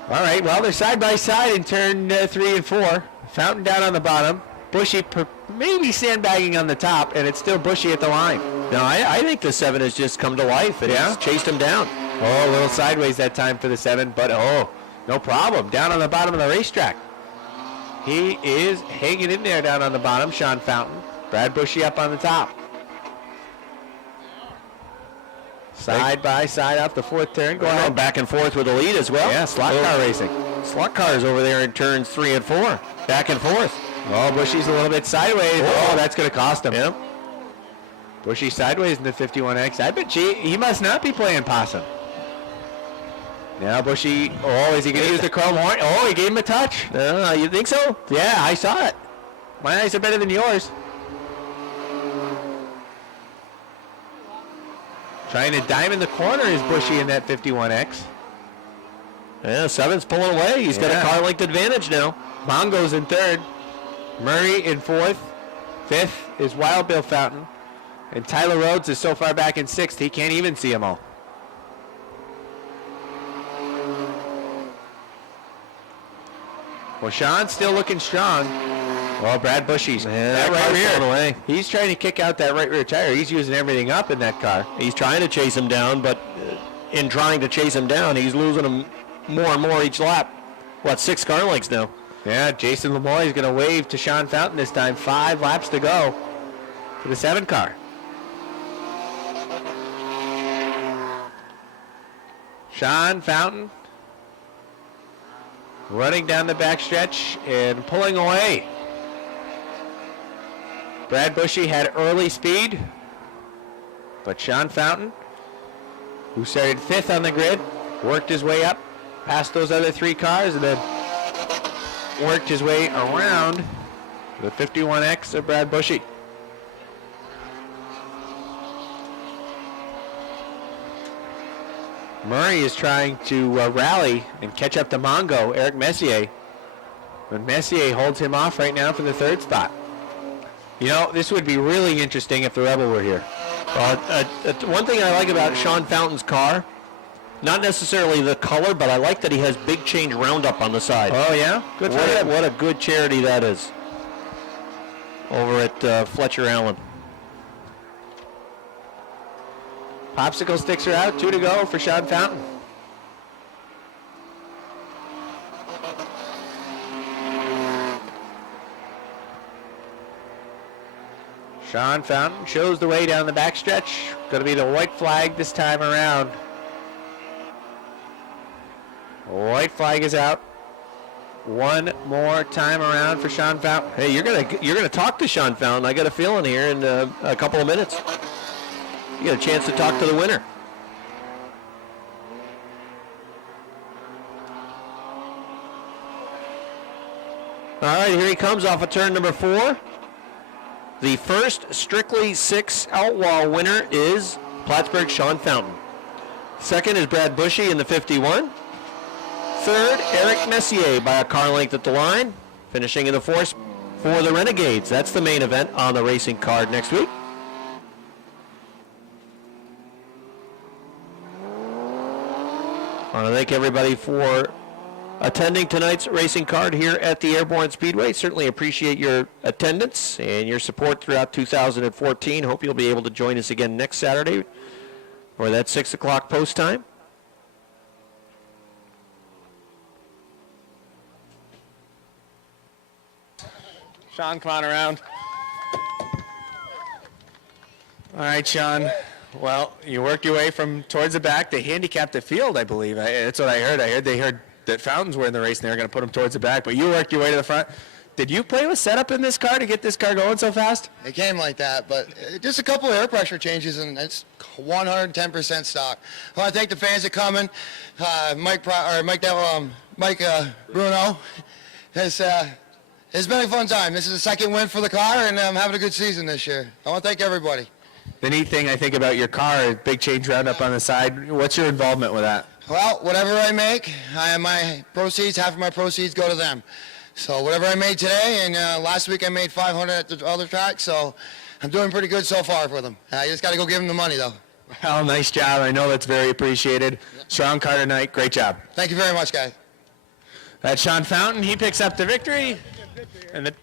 All right, well, they're side by side in turn 3 and 4. Fountain down on the bottom. Bushy maybe sandbagging on the top, and it's still Bushy at the line. No, I think the 7 has just come to life and he's chased him down. Oh, a little sideways that time for the 7, but no problem. Down on the bottom of the racetrack. He is hanging in there down on the bottom, Sean Fountain. Brad Bushy up on the top. Side by side off the 4th turn. Going back and forth with the lead as well. Yeah, slot car racing. Slot cars over there in turns 3 and 4. Back and forth. Oh, Bushy's a little bit sideways. Oh, that's going to cost him. Yep. Bushy sideways in the 51X. I bet he must not be playing possum. Now Bushy, is he going to use the chrome horn? Oh, he gave him a touch. You think so? Yeah, I saw it. My eyes are better than yours. Trying to dime in the corner is Bushy in that 51X. Yeah, 7's pulling away. He's got a car length advantage now. Mongo's in 3rd. Murray in 4th. 5th is Wild Bill Fountain. And Tyler Rhodes is so far back in 6th, he can't even see them all. Well, Sean's still looking strong. Well, Brad Bushy's that right rear. Away. He's trying to kick out that right rear tire. He's using everything up in that car. He's trying to chase him down, but in trying to chase him down, he's losing him more and more each lap. 6 car lengths now? Yeah, Jason Lemoy is going to wave to Sean Fountain this time. 5 laps to go for the 7 car. Sean Fountain running down the backstretch and pulling away. Brad Bushy had early speed, but Sean Fountain, who started 5th on the grid, worked his way up past those other 3 cars and then worked his way around the 51X of Brad Bushy. Murray is trying to rally and catch up to Mongo, Eric Messier. But Messier holds him off right now for the 3rd spot. You know, this would be really interesting if the Rebel were here. One thing I like about Sean Fountain's car, not necessarily the color, but I like that he has Big Change Roundup on the side. Oh, yeah? Good for him. What a good charity that is over at Fletcher Allen. Popsicle sticks are out. 2 to go for Sean Fountain. Sean Fountain shows the way down the backstretch. Going to be the white flag this time around. White flag is out. One more time around for Sean Fountain. Hey, you're gonna talk to Sean Fountain. I got a feeling here in a couple of minutes. You get a chance to talk to the winner. All right, here he comes off of turn number 4. The first Strictly 6 Outlaw winner is Plattsburgh Sean Fountain. Second is Brad Bushy in the 51. Third, Eric Messier by a car length at the line. Finishing in the 4th for the Renegades. That's the main event on the racing card next week. I want to thank everybody for attending tonight's racing card here at the Airborne Speedway. Certainly appreciate your attendance and your support throughout 2014. Hope you'll be able to join us again next Saturday for that 6 o'clock post time. Sean, come on around. All right, Sean. Well, you worked your way from towards the back. They handicapped the field, I believe. That's what I heard. They heard that Fountains were in the race, and they were going to put them towards the back. But you worked your way to the front. Did you play with setup in this car to get this car going so fast? It came like that, but just a couple of air pressure changes, and it's 110% stock. I want to thank the fans that come in. Mike Bruno. It's been a fun time. This is the second win for the car, and I'm having a good season this year. I want to thank everybody. The neat thing I think about your car, Big Change Roundup on the side. What's your involvement with that? Well, whatever I make, my proceeds, half of my proceeds go to them. So whatever I made today, and last week I made 500 at the other track, so I'm doing pretty good so far for them. I just got to go give them the money, though. Well, nice job. I know that's very appreciated. Strong car tonight. Great job. Thank you very much, guys. That's Sean Fountain. He picks up the victory. And the